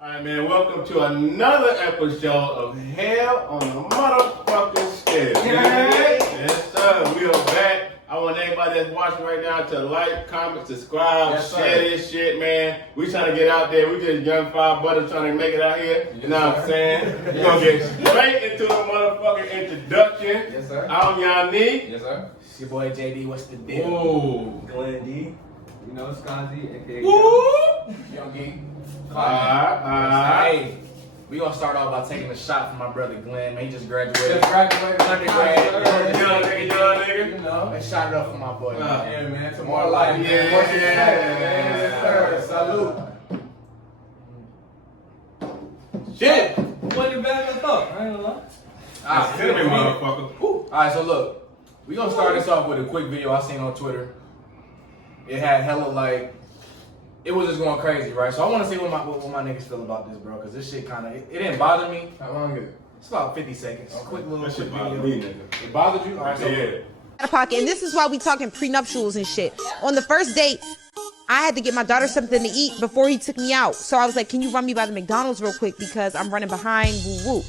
Alright, man, welcome to another episode of Hell on a Motherfucking Stick. Yes, sir. We are back. I want everybody that's watching right now to like, comment, subscribe, share this shit, man. We trying to get out there. We just young five brothers trying to make it out here. You know what I'm saying? We're going to get straight into the motherfucking introduction. Yes, sir. I'm Yanni. Yes, sir. It's your boy JD. What's the deal? Ooh. Glenn D. You know, Sconzi, aka Woo! Young Geek. Hey, we gonna start off by taking a shot from my brother Glenn. Man, he just graduated. Just graduated. Undergrad. Young nigga. You know. Let's shot it up for my boy. Yeah, man. To more life. Yeah. More success. Yes, sir. Salute. Shit. Wasn't bad as I thought. I ain't gonna lie. Motherfucker. Alright, so look, we gonna start this off with a quick video I seen on Twitter. It had hella like, it was just going crazy, right? So I want to see what my niggas feel about this, bro, because this shit kind of, it didn't bother me. How long is it? It's about 50 seconds. Quick That shit video. bothered me, nigga. It bothered you? Alright, so Yeah. Out of pocket, and this is why we talking prenuptials and shit. On the first date, I had to get my daughter something to eat before he took me out. So I was like, can you run me by the McDonald's real quick because I'm running behind, woo woo.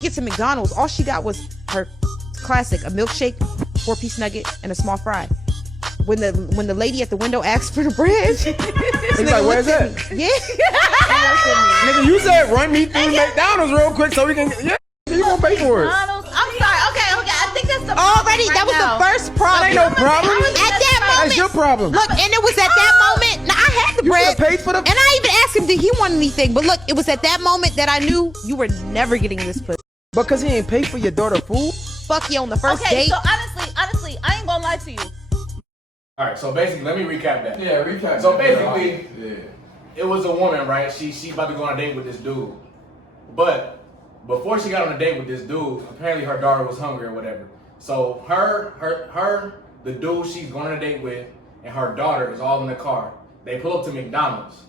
Get to McDonald's, all she got was her classic, a milkshake, 4-piece nugget, and a small fry. When the lady at the window asked for the bread, He's like, where's that? Yeah. Nigga, you said run me through McDonald's real quick so we can. Yeah, you gonna pay for it. I'm sorry. Okay. I think that's the Already, that was the first problem. That ain't no problem. At that moment, That's your problem. look, and it was at that moment. Now I had the You bread, could've paid for the. and I even asked him, did he want anything? But look, it was at that moment that I knew you were never getting this pussy. Because he ain't paid for your daughter food. Fuck you on the first Okay, date. so honestly, I ain't gonna lie to you. alright, so basically, let me recap that. Yeah, recap. So basically, yeah. it was a woman, right? She about to go on a date with this dude. But before she got on a date with this dude, apparently her daughter was hungry or whatever. So the dude she's going on a date with, and her daughter is all in the car. They pull up to McDonald's.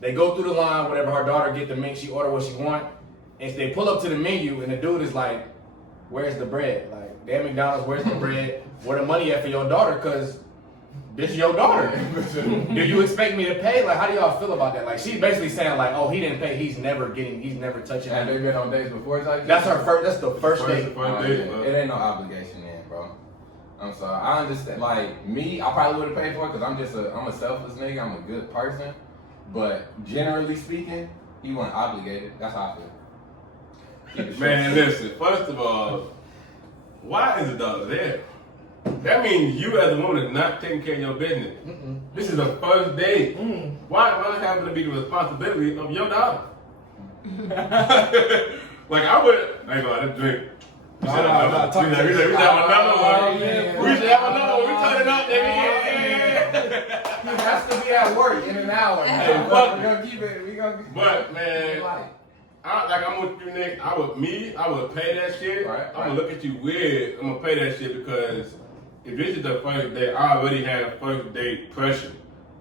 They go through the line, whatever, her daughter get the menu, she order what she want. And they pull up to the menu, and the dude is like, where's the bread? Like, damn McDonald's, where's the bread? Where the money at for your daughter? Because this is your daughter. Do you expect me to pay? Like, how do y'all feel about that? Like, she's basically saying like, oh, he didn't pay. He's never touching Have that. they been on dates before? Like That's the first date. It ain't no obligation, man, bro. I'm sorry. I understand. Like me, I probably would have paid for it because I'm a selfless nigga. I'm a good person. But generally speaking, he wasn't obligated. That's how I feel. Man, listen, first of all, why is the daughter there? That means you as a woman is not taking care of your business. This is the first date. Why happen to be the responsibility of your daughter? Like I would, I ain't gonna drink. We should have another one. We should have another one. We turn it up, nigga. He has to be at work in an hour. Hey, fuck We're gonna keep it. But man, I'm with you, Nick. I would pay that shit. Right. I'm gonna look at you weird. I'm gonna pay that shit because if this is the first date, I already have first date pressure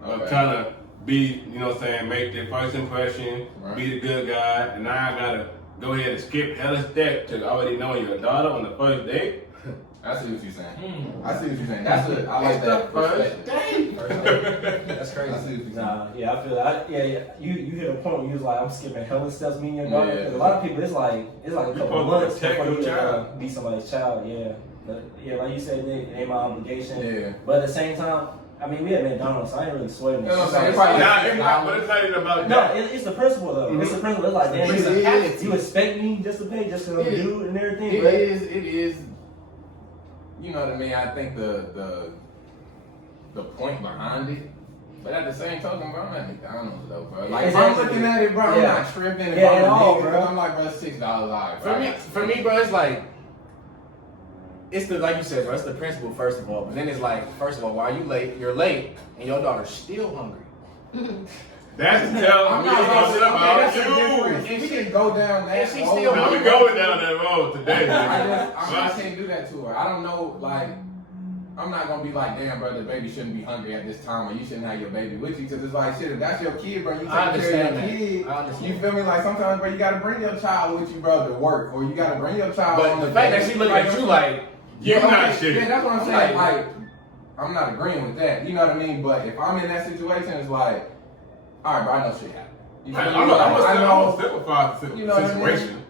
of trying to be, you know what I'm saying, make the first impression, be the good guy, and now I gotta go ahead and skip hella step to already knowing your daughter on the first date. I see what you're saying. I see what you're saying. That's what I like that First perspective. date. That's crazy. I see what you're saying. Nah, yeah, I feel that. Yeah. You hit a point where you was like, I'm skipping hella steps, me and your daughter. Because a lot of people, it's like a couple supposed to months protect before your you child. be somebody's child. Yeah, but yeah, like you said, Nick, it ain't my obligation. Yeah. But at the same time, I mean, we at McDonald's, so I ain't really sweating. You know what I'm saying? It's It's But it's not even about no, that. it's the principle though. It's the principle. It's like, damn, you expect me just to pay just because I'm a dude and everything. It but is. You know what I mean? I think the point behind it. But at the same token, bro, I'm at McDonald's though, bro. Like if I'm looking at it, bro, I'm not tripping. If I'm at all, nigga, bro. I'm like, bro, $6 high. For me, bro, it's like, it's the, like you said, bro, it's the principle first of all. But then it's like, first of all, why are you late? You're late, and your daughter's still hungry. That's the tell I'm me not something about that's the you. difference. If we can go down that And she road, still Now we going down that road today. I can't do that to her. I don't know, like, I'm not gonna be like, damn, bro, the baby shouldn't be hungry at this time, or you shouldn't have your baby with you, because it's like, shit, if that's your kid, bro, you take I care of your understand kid. that. I understand. You feel me? Like, sometimes, bro, you gotta bring your child with you, bro, to work, or you gotta bring your child on But the fact date. that she looking at you like, You're okay, not shit. Yeah, that's what I'm saying. Like, I'm not agreeing with that. You know what I mean? But if I'm in that situation, it's like, all right, bro, I know shit happened. You I'm feel me? gonna simplify the You know what I mean? situation.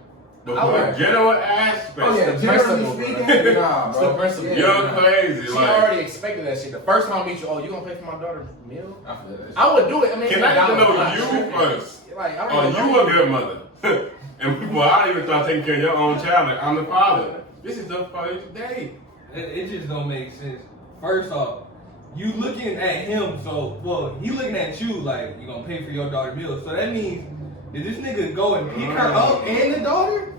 But I for would- general aspects, Oh yeah, the generally principle, speaking, bro. nah, It's bro. the principle. Yeah, you're nah. crazy. She Like, already expected that shit. The first time I meet you, oh, you gonna pay for my daughter's meal? I feel that shit. I would do it. I mean, can I get to know $10. you first? Like, I Are don't even you know a good mother? And before I even start taking care of your own child, like, I'm the father. This is the first day. It just don't make sense. First off, you looking at him, he looking at you like you gonna pay for your daughter meal. So that means did this nigga go and pick her up and the daughter?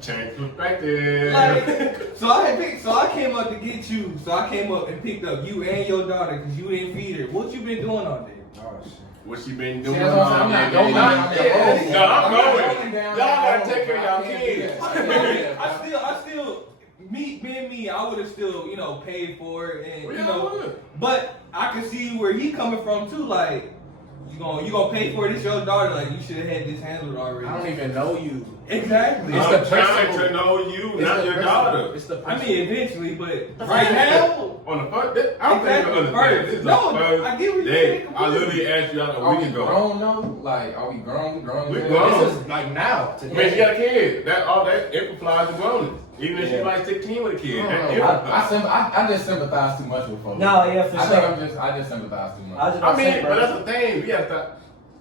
Change perspective. Like, so I came up to get you. So I came up and picked up you and your daughter because you didn't feed her. What you been doing all day? Oh shit. What she been doing? See, that's what I'm saying. I'm not going. No, I'm going. down Y'all that gotta road, take care of bro. y'all I can't do kids. that. I still, me, I would have still, paid for it, and Well, yeah, I would. but I can see where he coming from too. Like, you gonna pay for it? It's your daughter. Like, you should have had this handled already. I don't even know you. Exactly. It's I'm the trying principle. to know you, It's not the your principle. daughter. It's the I principle. mean, eventually, but right now, On the first, I don't think Exactly, you understand. first. This is No, the first I get what you're day. saying I completely. literally asked you out a Are week we ago. grown though? Like, are we grown? We grown? We as grown. hell? This is like now. I mean, she got a kid. It applies to grown. Even if she's Yeah. like 16 with a kid. That I, amplifies. I just sympathize too much with folks. No, yeah, for I sure. think I just sympathize too much. I just I want to mean, say, but bro. that's the thing. We have to.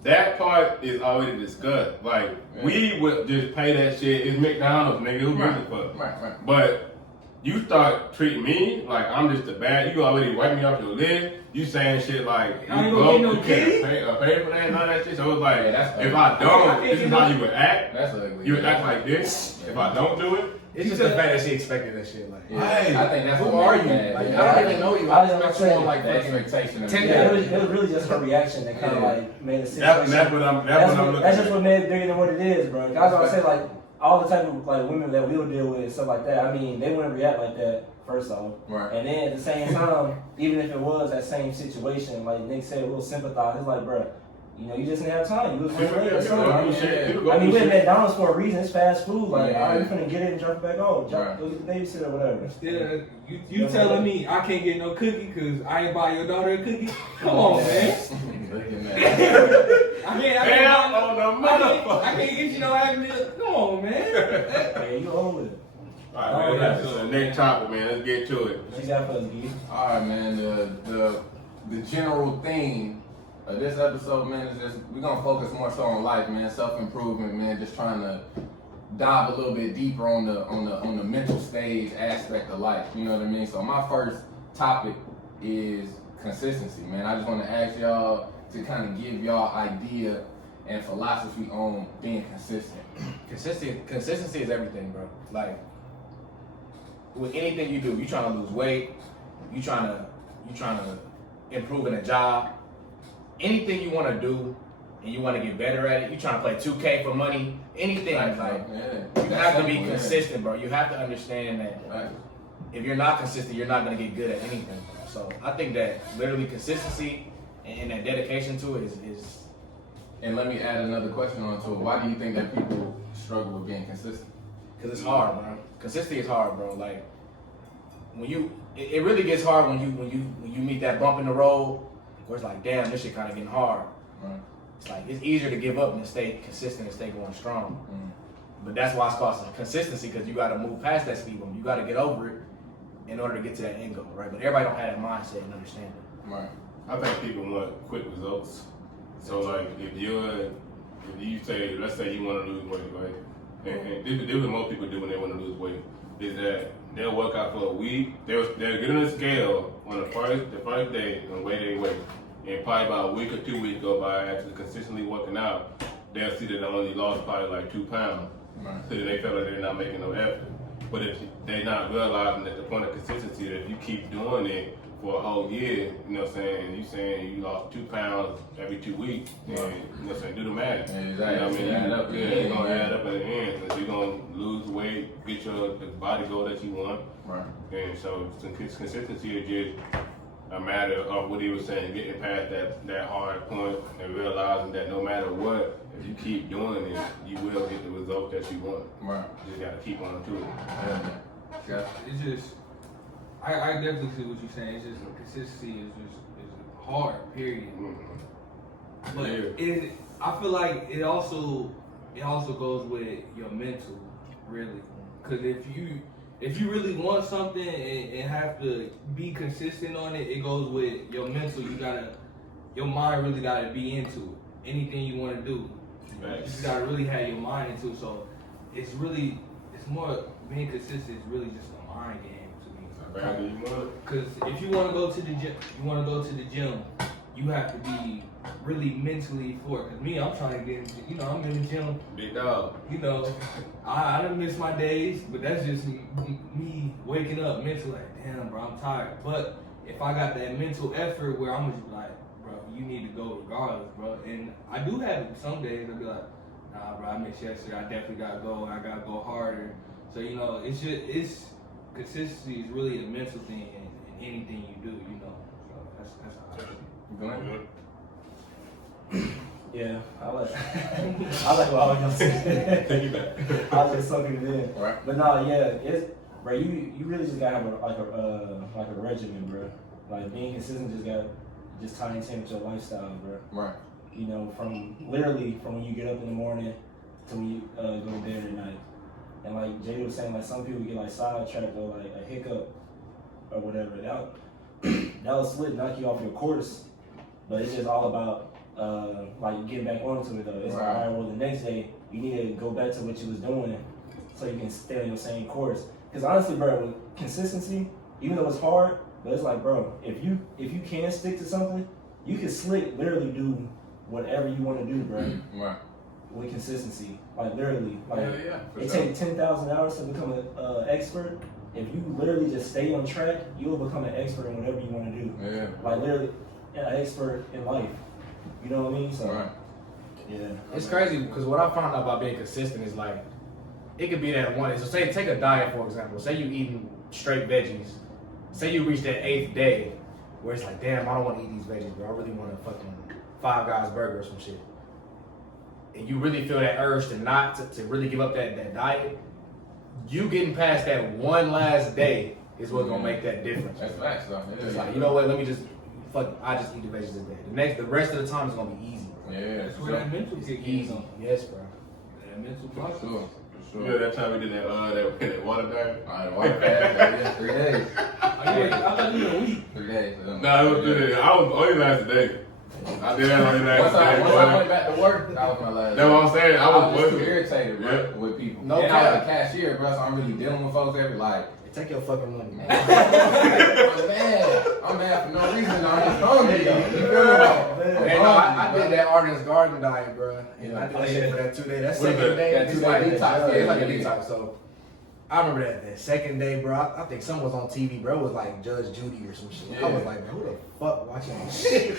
That part is already discussed. Like, we would just pay that shit. It's McDonald's, nigga. Who gives a fuck? Right. But you start treating me like I'm just a bad. You already wipe me off your list. You saying shit like I ain't you gonna get no you kid? can't pay for that and all that shit. So it's like Yeah, that's if ugly. I don't, I can't this is get how no- you would act. That's ugly. You would act like this. If I don't do it, It's just the fact that she expected that shit. Like, Yeah, Hey, I think that's who what are makes you? me mad. Like, Yeah. I don't even know you. I I just just want to want like the fucking expectation. ten- Yeah, it was really just her reaction that kind of like made the situation. that's what I'm That's looking just at. what made it bigger than what it is, bro. That's what I say, like all the type of like women that we'll deal with and stuff like that. I mean, they wouldn't react like that first off, Right. and then at the same time, even if it was that same situation, like Nick said, we'll sympathize. It's like, bro, you just didn't have time. You was People late go or something. through shit. People go I mean, through we're at shit. McDonald's for a reason. It's fast food. Like, Yeah. all right, you finna get it and drop it back off. Right. Go get the babysitter or whatever. still, you telling me I can't get no cookie because I ain't buy your daughter a cookie? Come on, man. Looking at I Hell on the motherfucker. I can't get you no happy meal. Come on, man. Yeah, you own it. All right, man. That's the next topic, man. Let's get to it. What you got for us, B? All right, man. The general theme of this episode, man, is just we're gonna focus more so on life, man, self-improvement, man. Just trying to dive a little bit deeper on the mental stage aspect of life. You know what I mean? So my first topic is consistency, man. I just want to ask y'all to kind of give y'all idea and philosophy on being consistent. Consistency is everything, bro. Like with anything you do, you trying to lose weight, you trying to improve in a job, anything you want to do, and you want to get better at it. You trying to play 2K for money, anything. Like Yeah. you have to be Simple, yeah. consistent, bro. You have to understand that Right. if you're not consistent, you're not gonna get good at anything. So I think that literally consistency and that dedication to it is And let me add another question onto it. Why do you think that people struggle with being consistent? because it's hard, bro. Consistency is hard, bro. Like when it really gets hard when you meet that bump in the road, where it's like, damn, this shit kind of getting hard. Right. It's like it's easier to give up than to stay consistent and stay going strong. But that's why it's called consistency, because you got to move past that speed bump. You got to get over it in order to get to that end goal, right? But everybody don't have that mindset and understand it. Right. I think people want quick results. So like if you say, let's say you want to lose weight, right? And this is what most people do when they want to lose weight, is that they'll work out for a week. They'll get on a scale on the first day and weigh their weight. And probably about a week or 2 weeks go by actually consistently working out. They'll see that they only lost probably like 2 pounds. Right. So then they feel like they're not making no effort. But if they're not realizing that the point of consistency, that if you keep doing it for a whole year, you know what I'm saying, you lost 2 pounds every 2 weeks, then, you know what I'm saying, do the math. Yeah, You know what I mean? add up. It's going to add up at the end. So you're going to lose weight, get the body goal that you want. Right. And so consistency is just a matter of what he was saying, getting past that hard point and realizing that no matter what, if you keep doing it, you will get the result that you want. Right. You just got to keep on to it. Yeah. It's just, I definitely see what you're saying. It's just consistency is hard. Period. Mhm. But Yeah. I feel like it also goes with your mental, really. Because if you really want something and have to be consistent on it, it goes with your mental. Your mind really gotta be into it. Anything you want to do, Nice. you gotta really have your mind into it. So it's more being consistent. Is really just a mind game to me. Because if you want to go to the gym, you have to be really mentally for it. Because me, I'm trying to get into, I'm in the gym. Big dog. I done miss my days, but that's just me waking up mentally like, damn, bro, I'm tired. But if I got that mental effort where I'm just like, bro, you need to go regardless, bro. And I do have it some days. I'll be like, nah, bro, I missed yesterday. I definitely gotta go. I gotta go harder. So it's consistency is really a mental thing in anything you do. So that's how I feel. Go ahead. Yeah, I like what all y'all said. I was just soaking it in. Right. But no, yeah, bro, you really just gotta have a regimen, bro. Like being consistent just tie into your lifestyle, bro. Right. From when you get up in the morning to when you go to bed at night. And like Jay was saying, like some people get like sidetracked or like a hiccup or whatever. That'll split, knock you off your course. But it's just all about like getting back onto it though. It's like, all right, well the next day you need to go back to what you was doing so you can stay on your same course. Because honestly, bro, with consistency, even though it's hard, but it's like, bro, if you can stick to something, you can literally do whatever you want to do, bro. Right. With consistency, like literally, it sure. takes 10,000 hours to become an expert. If you literally just stay on track, you will become an expert in whatever you want to do. Yeah. Like literally, an expert in life. You know what I mean? So, Right. yeah. It's crazy because what I found out about being consistent is like, it could be that one. So say, take a diet for example. Say you eating straight veggies. Say you reach that 8th day where it's like, damn, I don't want to eat these veggies, bro. I really want a fucking Five Guys burger or some shit. And you really feel that urge to really give up that diet. You getting past that one last day is what's gonna make that difference. That's facts, though. It's like, you know what? Let me just I just eat the veggies today. The rest of the time is gonna be easy. Yeah, That's where that mental kick Easy. Yes, bro. That mental For process. sure. Yeah, that time we did that water diet. Alright, water fast, 3 days. I thought you were a week. 3 days. No, it was good. I was only last day. I did that only last Once I day. went back to work, that was my last. That's what I'm saying. I was just too working. irritated, bro, Yeah. with people. No and I was cap. a cashier, bro, so I'm really dealing with folks every Take your fucking money, man. I'm mad for no reason. I'm just hungry, though. You feel me? Hey, no, I did that Arden's Garden diet, bro. And I did that shit for that 2 day. That What is second that? day, That it's 2 day like detox, it's like a yeah. detox. So I remember that second day, bro. I think someone was on TV, bro. It was like Judge Judy or some shit. I was like, man, who the fuck watching this shit?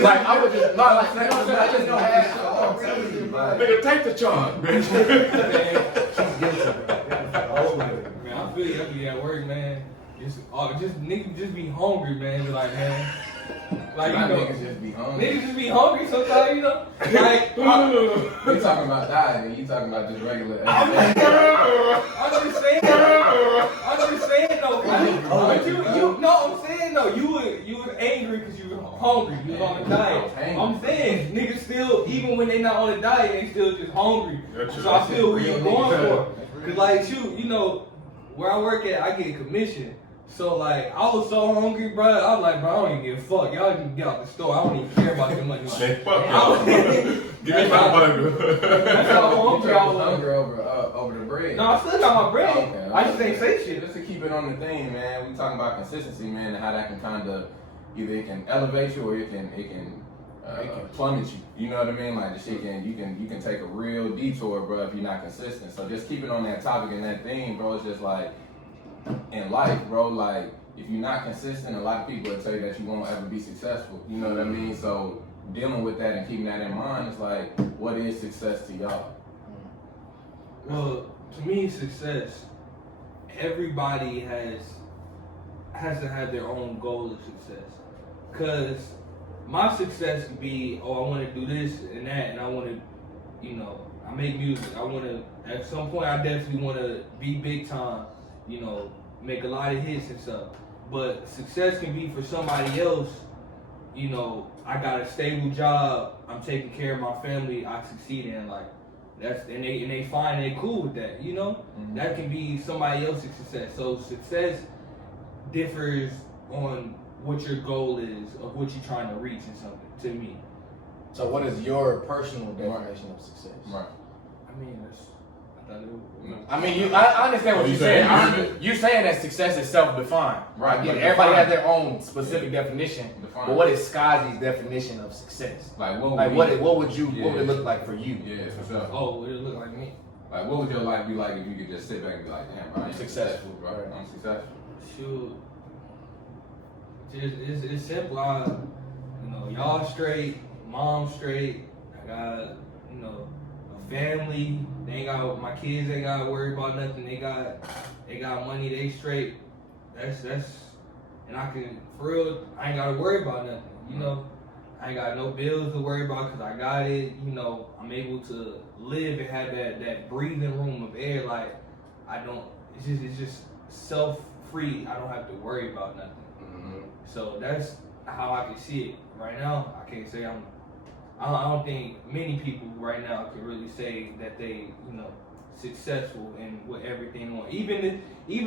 Like I was just I just don't have Nigga, take the charge, bitch. she's guilty, bro. Man, I feel you. I be at work, man. Just niggas just be hungry, man. Be like, man. Like, you know, niggas just be hungry. niggas just be hungry sometimes, you know? Like, You talking about diet, and you talking about just regular. I'm just saying though. But you was angry because you were hungry. You was on a diet. I'm saying niggas still, even when they not on a diet, they still just hungry. So I feel what you're going for. Cause like shoot, where I work at, I get commission. So like I was so hungry, bro. I was like, bro, I don't even give a fuck. Y'all can get out the store. I don't even care about your money. Man, fuck y'all. Give me my burger. That's how hungry I was. Hungry over the bread. No, I still got my bread. Okay, I just ain't say shit. Just to keep it on the thing, man. We talking about consistency, man, and how that can kind of either it can elevate you or it can plummet you. You know what I mean? Like the shit you can take a real detour, bro, if you're not consistent. So just keeping on that topic and that theme, bro. It's just like in life, bro. Like if you're not consistent, a lot of people will tell you that you won't ever be successful. You know what I mean? So dealing with that and keeping that in mind is like, what is success to y'all? Well, to me, success. Everybody has to have their own goal of success. Cause my success could be, I want to do this and that, and I want to, I make music. I want to, at some point, I definitely want to be big time, make a lot of hits and stuff. But success can be for somebody else, you know, I got a stable job, I'm taking care of my family, I succeed in life. That's and they fine, they cool with that, you know? Mhm. That can be somebody else's success. So success differs on what your goal is of what you're trying to reach in something, to me. So what is your personal definition of success? Right. I mean, I mean, I understand what you're saying. You're saying that success is self-defined. Right. Again, everybody has their own specific definition. Define. But what is Skazi's definition of success? Like what What would what would it look like for you? Yeah, for sure. oh, would it look like me? Like what would your life be like if you could just sit back and be like, damn, bro, I'm successful, bro. Right. I'm successful. Shoot. It's simple. You know, y'all straight, mom straight. I got, you know, a family. They ain't got, my kids ain't got to worry about nothing. They got money. They straight. That's, and I can, for real, I ain't got to worry about nothing. You know, I ain't got no bills to worry about because I got it. You know, I'm able to live and have that breathing room of air. Like, I don't, it's just self-free. I don't have to worry about nothing. So that's how I can see it right now. I can't say I don't think many people right now can really say that they, you know, successful and with everything on. Even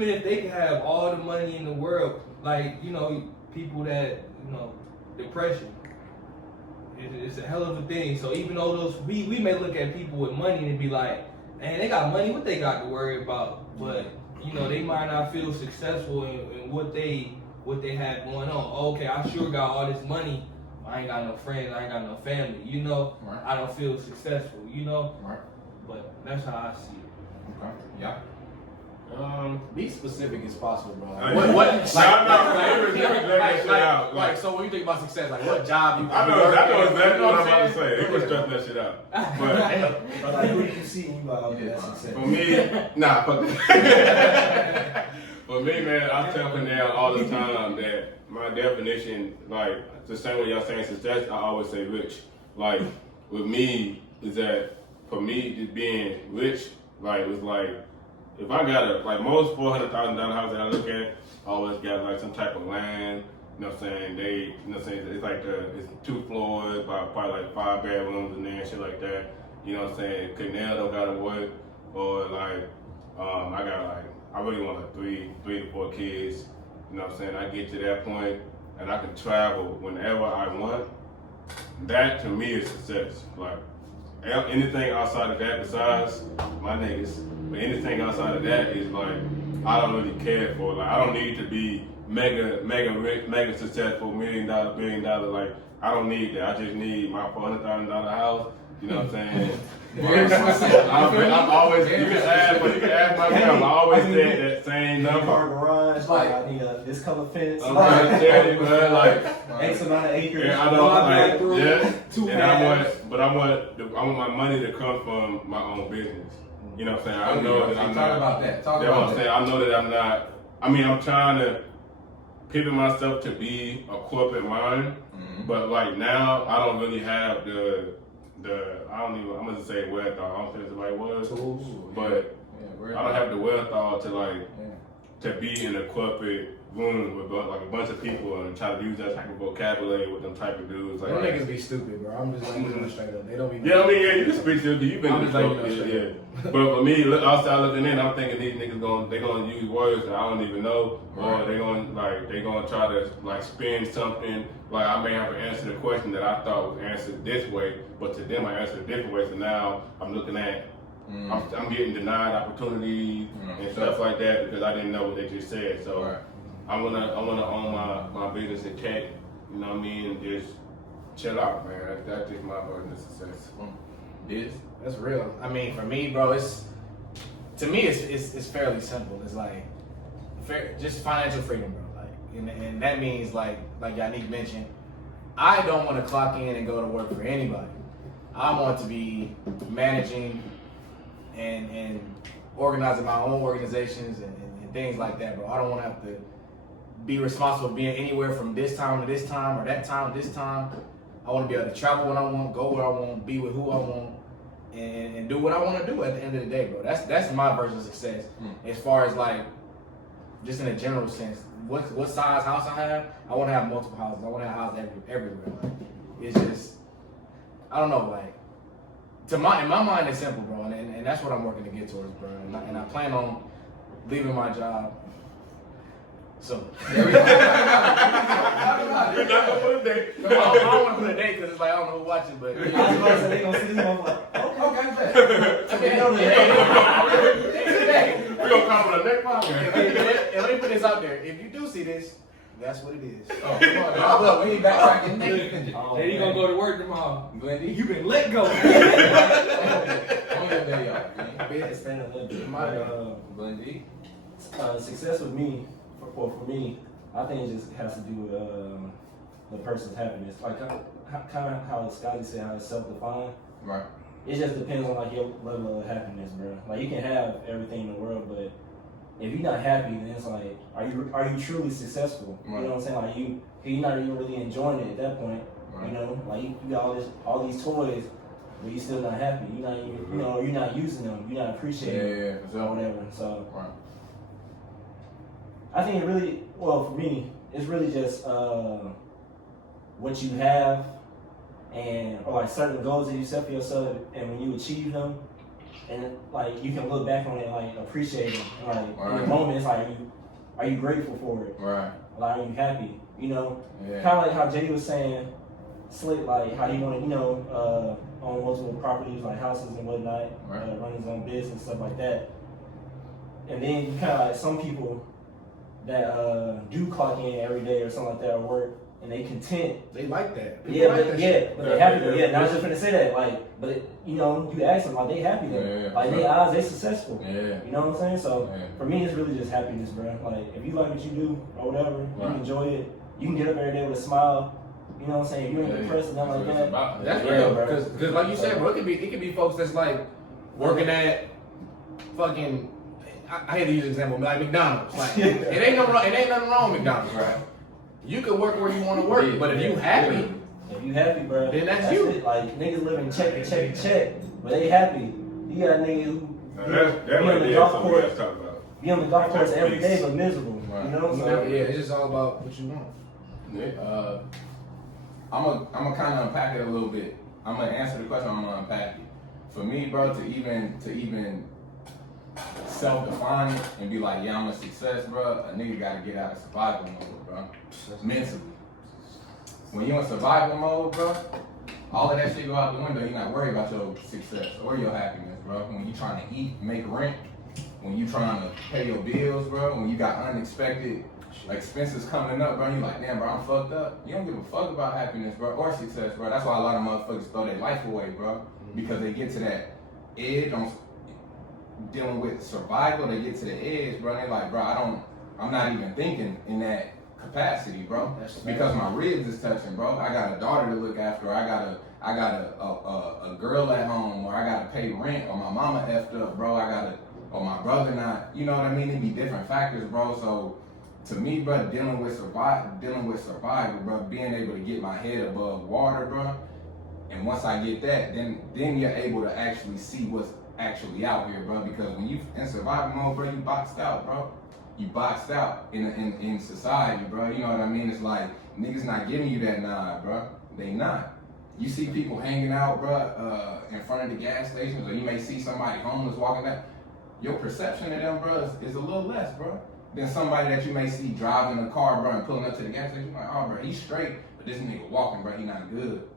if they can have all the money in the world, like, you know, people that, you know, depression. It's a hell of a thing. So even though those we may look at people with money and be like, man, they got money, what they got to worry about? But you know, they might not feel successful in what they have going on. Okay, I sure got all this money. I ain't got no friends. I ain't got no family. You know, Right. I don't feel successful. You know, Right. but that's how I see it. Okay. Yeah. Be specific as possible, bro. I What know. like, No, let me let that shit out. like, so when you think about success, like what job you I know exactly what I'm about to say. He was Yeah. stressing that shit out. But But like, who do you see? You like, okay, that's success. for me, nah, fuck that. For me, man, I tell Panel all the time that my definition, like the same way y'all saying success, I always say rich. Like with me, is that for me, just being rich, like was like if I got like most $400,000 house that I look at, I always got like some type of land. You know what I'm saying? It's like it's 2 floors, probably like 5 bedrooms in there and shit like that. You know what I'm saying? Canal don't gotta work, or like I got like I really want like 3 to 4 kids. You know what I'm saying? I get to that point and I can travel whenever I want. That to me is success. Like anything outside of that, besides my niggas, but anything outside of that is like I don't really care for. Like I don't need to be mega rich, mega successful, $1 million, billion. Like I don't need that. I just need my $400,000 house. You know what I'm saying? I'm always, you can ask my girl, I always said that same number. Car garage, like I need this color fence. I'm trying to tell you, man, like, X amount of acres. yeah, I know, like, bathroom, yeah, 2 and baths. I want my money to come from my own business. You know what I'm saying? I know that I'm Talk not. about that. Talk That's what about I'm that. saying. I know that I'm not. I mean, I'm trying to pivot myself to be a corporate mind, but like now, I don't really have I'm gonna say wherewithal. I don't think it's the right word, but I don't have the wherewithal to like to be in a corporate room with like a bunch of people and try to use that type of vocabulary with them type of dudes. Like Them niggas be stupid, bro. I'm just letting you know straight up. They don't be. yeah, I mean, yeah, you can speak to it. You've been I'm in just the letting you know yeah, straight yeah. But for me, outside looking in, I'm thinking these niggas gonna use words that I don't even know, or they gonna try to like spin something. Like I may have to answer the question that I thought was answered this way, but to them I answered a different way. So now I'm looking at, I'm getting denied opportunities and stuff like that because I didn't know what they just said. So I wanna own my business in tech. You know what I mean? And just chill out, man. That's just my version of success. That's real. I mean, for me, bro, it's fairly simple. It's like just financial freedom, bro. Like, and that means like Yannick mentioned, I don't want to clock in and go to work for anybody. I want to be managing and organizing my own organizations and things like that, bro. I don't want to have to be responsible for being anywhere from this time to this time or that time to this time. I want to be able to travel when I want, go where I want, be with who I want, and do what I want to do at the end of the day, bro. That's my version of success. As far as like just in a general sense, what size house I have, I want to have multiple houses. I want to have houses everywhere. Like, it's just, I don't know, like, in my mind, it's simple, bro, and that's what I'm working to get towards, bro. And I plan on leaving my job. So, You're not gonna put a date. I don't want to put a date because it's like I don't know who's watching, but I was about to say they gonna see this. I'm like, okay, bet. We're gonna come with a neck pocket. And let me put this out there. If you do see this, that's what it is. Oh, come on, dog. Look, we ain't backtracking. Then you gonna go to work tomorrow. Glendy, You been let go. on your day off, man. It's staying a little bit. Glendy. Success with me, for me, I think it just has to do with the person's happiness. Like kind of how Scotty said, how it's self-defined. Right. It just depends on like your level of happiness, bro. Like you can have everything in the world, but if you're not happy, then it's like, are you truly successful? Right. You know what I'm saying? Like you're not even really enjoying it at that point. Right. You know, like you got all these toys, but you're still not happy. You're not even, you're not using them. You're not appreciating them for or sure. whatever. So. Right. I think it really, well, for me, it's really just what you have or like certain goals that you set for yourself, and when you achieve them, and like you can look back on it and like appreciate them. Like in the moment, it's like, are you grateful for it? Right. Like, are you happy? You know, Yeah. kind of like how Jay was saying, Slick, like how he wanted, own multiple properties like houses and whatnot, Right. run his own business, stuff like that. And then you kind of like some people that do clock in every day or something like that, or work, and they content. They like that. But People like they that happy though. Yeah, not just gonna say that. Like, but you ask them, like they happy though. Yeah, like they eyes, they successful. Yeah. You know what I'm saying? So Yeah. for me, it's really just happiness, bro. Like if you like what you do or whatever, Right. you enjoy it. You can get up every day with a smile. You know what I'm saying? If you ain't depressed or nothing like that. That's Yeah, real, bro. because like you said, bro, it could be folks that's like working at fucking. I hate to use an example, but like McDonald's. Like it ain't nothing wrong with McDonald's, Right. You can work where you want to work, but if you happy, If you happy, bro, then that's you. it. Like niggas living check to check to check, but they happy. You got niggas who That be right on the there is golf something we course, have to talk about. be on the golf course That's every day, peace. but miserable. Right. You know, so yeah, it's just all about what you want. I'm gonna kind of unpack it a little bit. I'm gonna answer the question. I'm gonna unpack it. For me, bro, to even self-define it and be like, yeah, I'm a success, bro. A nigga gotta get out of survival mode, bro. Mentally. When you're in survival mode, bro, all of that shit go out the window. You're not worried about your success or your happiness, bro. When you trying to eat, make rent, when you trying to pay your bills, bro, when you got unexpected expenses coming up, bro, you like, damn, bro, I'm fucked up. You don't give a fuck about happiness, bro, or success, bro. That's why a lot of motherfuckers throw their life away, bro, because they get to that edge on dealing with survival. They get to the edge, bro, and they're like, bro, I'm not even thinking in that capacity, bro, because my ribs is touching, bro. I got a daughter to look after. I got a girl at home, or I gotta pay rent, or my mama effed up, bro. Or my brother not. You know what I mean? It be different factors, bro. So to me, bro, dealing with survival, bro, being able to get my head above water, bro. And once I get that, then you're able to actually see what's actually out here, bro. Because when you in survival mode, bro, you boxed out, bro. You boxed out in society, bro. You know what I mean? It's like niggas not giving you that nod, bro. They not. You see people hanging out, bro, in front of the gas stations, or you may see somebody homeless walking out. Your perception of them, bro, is a little less, bro, than somebody that you may see driving a car, bro, and pulling up to the gas station. Like, oh, bro, he's straight, but this nigga walking, bro, he not good.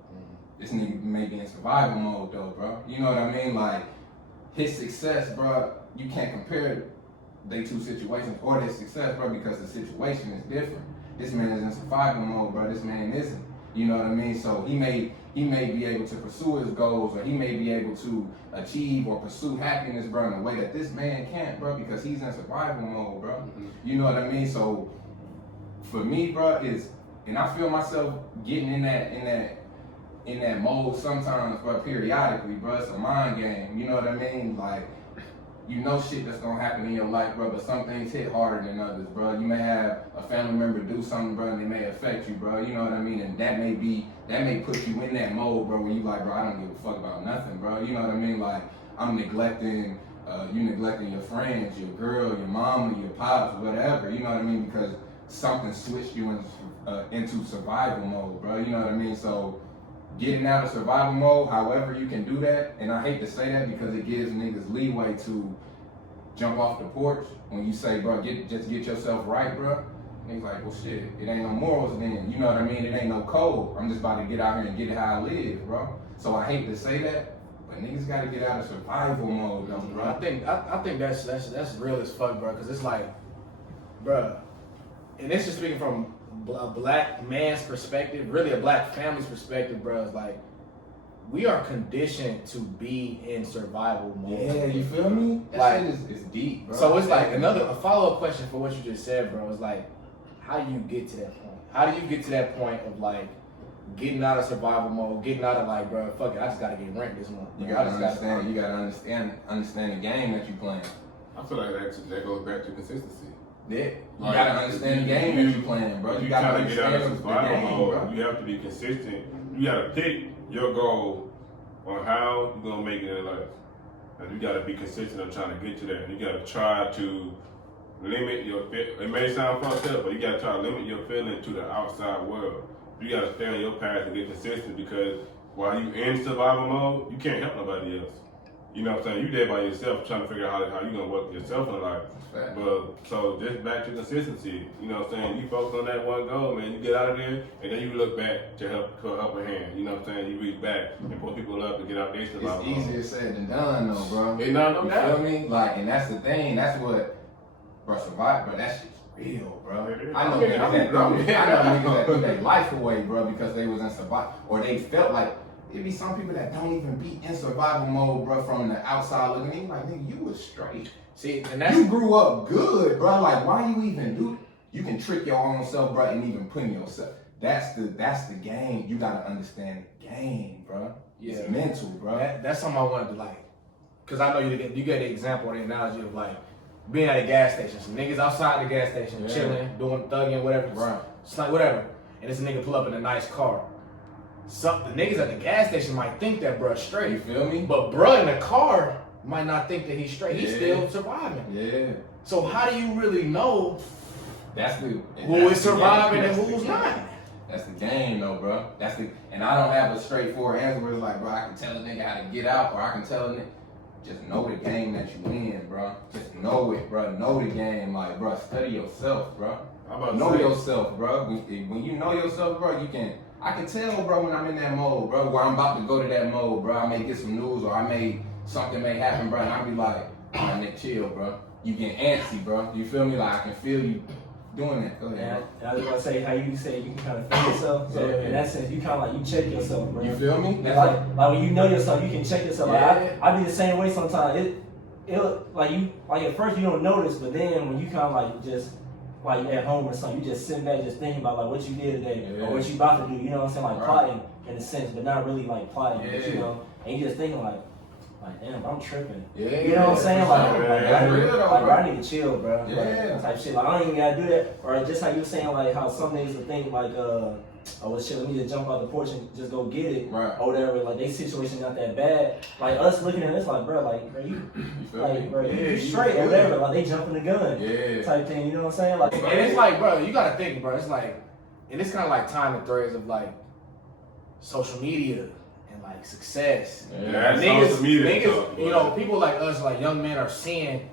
This nigga may be in survival mode, though, bro. You know what I mean? Like, his success, bro, you can't compare they two situations or their success, bro, because the situation is different. This man is in survival mode, bro. This man isn't. You know what I mean? So he may be able to pursue his goals, or he may be able to achieve or pursue happiness, bro, in a way that this man can't, bro, because he's in survival mode, bro. You know what I mean? So for me, bro, and I feel myself getting in that mode sometimes, bro, periodically, bro. It's a mind game. You know what I mean? Like, you know shit that's gonna happen in your life, bro, but some things hit harder than others, bro. You may have a family member do something, bro, and it may affect you, bro. You know what I mean? And that may put you in that mode, bro, where you like, bro, I don't give a fuck about nothing, bro. You know what I mean? Like, I'm neglecting you neglecting your friends, your girl, your mama, your pops, whatever. You know what I mean? Because something switched you into survival mode, bro. You know what I mean? So getting out of survival mode, however you can do that, and I hate to say that because it gives niggas leeway to jump off the porch when you say, bro, just get yourself right, bro. Niggas like, well, shit, it ain't no morals then. You know what I mean? It ain't no code. I'm just about to get out here and get it how I live, bro. So I hate to say that, but niggas gotta get out of survival mode, though, bro. I think that's real as fuck, bro. Cause it's like, bro, and this is speaking from a black man's perspective, really a black family's perspective, bro. It's like we are conditioned to be in survival mode. Yeah, you feel me? That shit is deep, bro. So it's like a follow-up question for what you just said, bro. Is like, how do you get to that point? How do you get to that point of like getting out of survival mode, getting out of like, bro, fuck it, I just gotta get rent this month. You gotta understand. You gotta understand the game that you playing. I feel like that goes back to consistency. Yeah, you gotta understand the game that you playing, bro. You gotta gotta get out of understand the survival game, mode. bro. You have to be consistent. You gotta pick your goal on how you're gonna make it in life. And you gotta be consistent on trying to get to that. You gotta try to limit your it may sound fucked up, but you gotta try to limit your feeling to the outside world. You gotta stay on your path and get consistent because while you in survival mode, you can't help nobody else. You know what I'm saying? You there by yourself trying to figure out how you gonna work yourself in life. Fact. But so just back to consistency. You know what I'm saying? You focus on that one goal, man. You get out of there and then you look back to help a hand. You know what I'm saying? You reach back and pull people up and get out there survival mode. It's easier said than done, though, bro. It's not You feel me? Like, and that's the thing. That's what, bro, survive, bro. That shit's real, bro. I know niggas that threw their life away, bro, because they was in survival, or they felt like. It be some people that don't even be in survival mode, bro, from the outside looking in. Like, nigga, you was straight. See, and that's You grew up good, bro. Like, why you even do? You can trick your own self, bro, and even put in yourself. That's the game. You gotta understand the game, bro. Yeah. It's mental, bro. That's something I wanted to like, cause I know you get the example or the analogy of like being at a gas station. Some niggas outside the gas station, chilling, doing thugging, whatever. Right. It's like whatever. And this nigga pull up in a nice car. The niggas at the gas station might think that bruh straight. You feel me? But bruh in the car might not think that he's straight. He's still surviving. Yeah. So how do you really know That's who is surviving and who's not? That's the game, though, bro. And I don't have a straightforward answer where it's like, bro, I can tell a nigga how to get out, or I can tell a nigga, just know the game that you in, bro. Just know it, bro. Know the game, like, bro. Study yourself, bro. Know yourself, bro. When you know yourself, bro, I can tell, bro, when I'm in that mode, bro, where I'm about to go to that mode, bro. I may get some news, or something may happen, bro, and I'll be like, all right, Nick, chill, bro. You get antsy, bro. You feel me? Like, I can feel you doing that. Go ahead. I was gonna say how you say you can kind of feel yourself. So in that sense, you kind of like you check yourself, bro. You feel me? Like when you know yourself, you can check yourself. Yeah. Like I be the same way sometimes. It like at first you don't notice, but then when you kind of like just like at home or something, you just sit back just thinking about like what you did today or what you about to do. You know what I'm saying? Like plotting in a sense, but not really like plotting. But, you know, and you just thinking like damn, I'm tripping. Yeah, you know what I'm saying? I need to chill, bro. Yeah. Like, type shit. Like I don't even gotta do that. Or just how you were saying, like how some niggas would think like, oh well, shit, let me just jump out the porch and just go get it, right, or whatever. Like they situation not that bad. Like us looking at this, like bro, you feel like, me? bro, Yeah, you straight or whatever. Like they jumping the gun, type thing. You know what I'm saying? Like, and it's like, bro, you gotta think, bro. It's like, and it's kind of like tying the threads of like social media and like success. Yeah, niggas, you know, people like us, like young men, are seeing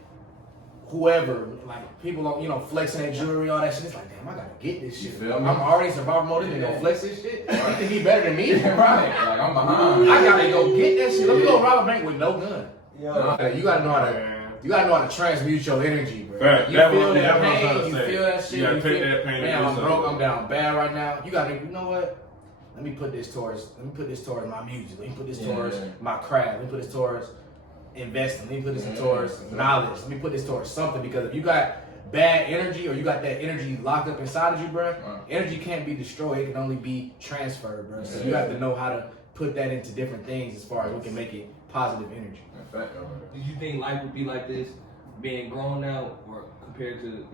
whoever, like people, you know, flexing their jewelry, all that shit. It's like, damn, I gotta get this shit. Feel me? I'm already in survival mode. This nigga gonna flex this shit. You think he better than me? Right. Like I'm behind. I gotta go get that shit. Let me go rob a bank with no gun. Yeah. You gotta know how to. You gotta know how to transmute your energy, bro. Fact. You That feel was- that that was what I was pain, trying to you say. feel that shit. You gotta take that pain and Man, do I'm broke, something. I'm down bad right now. You gotta, you know what? Let me put this towards my music. Let me put this towards my craft. Let me put this towards investing. Let me put this towards knowledge. Let me put this towards something, because if you got bad energy or you got that energy locked up inside of you, bro, energy can't be destroyed. It can only be transferred, bro. So you have to know how to put that into different things as far as we can make it positive energy. Did you think life would be like this, being grown now, or compared to?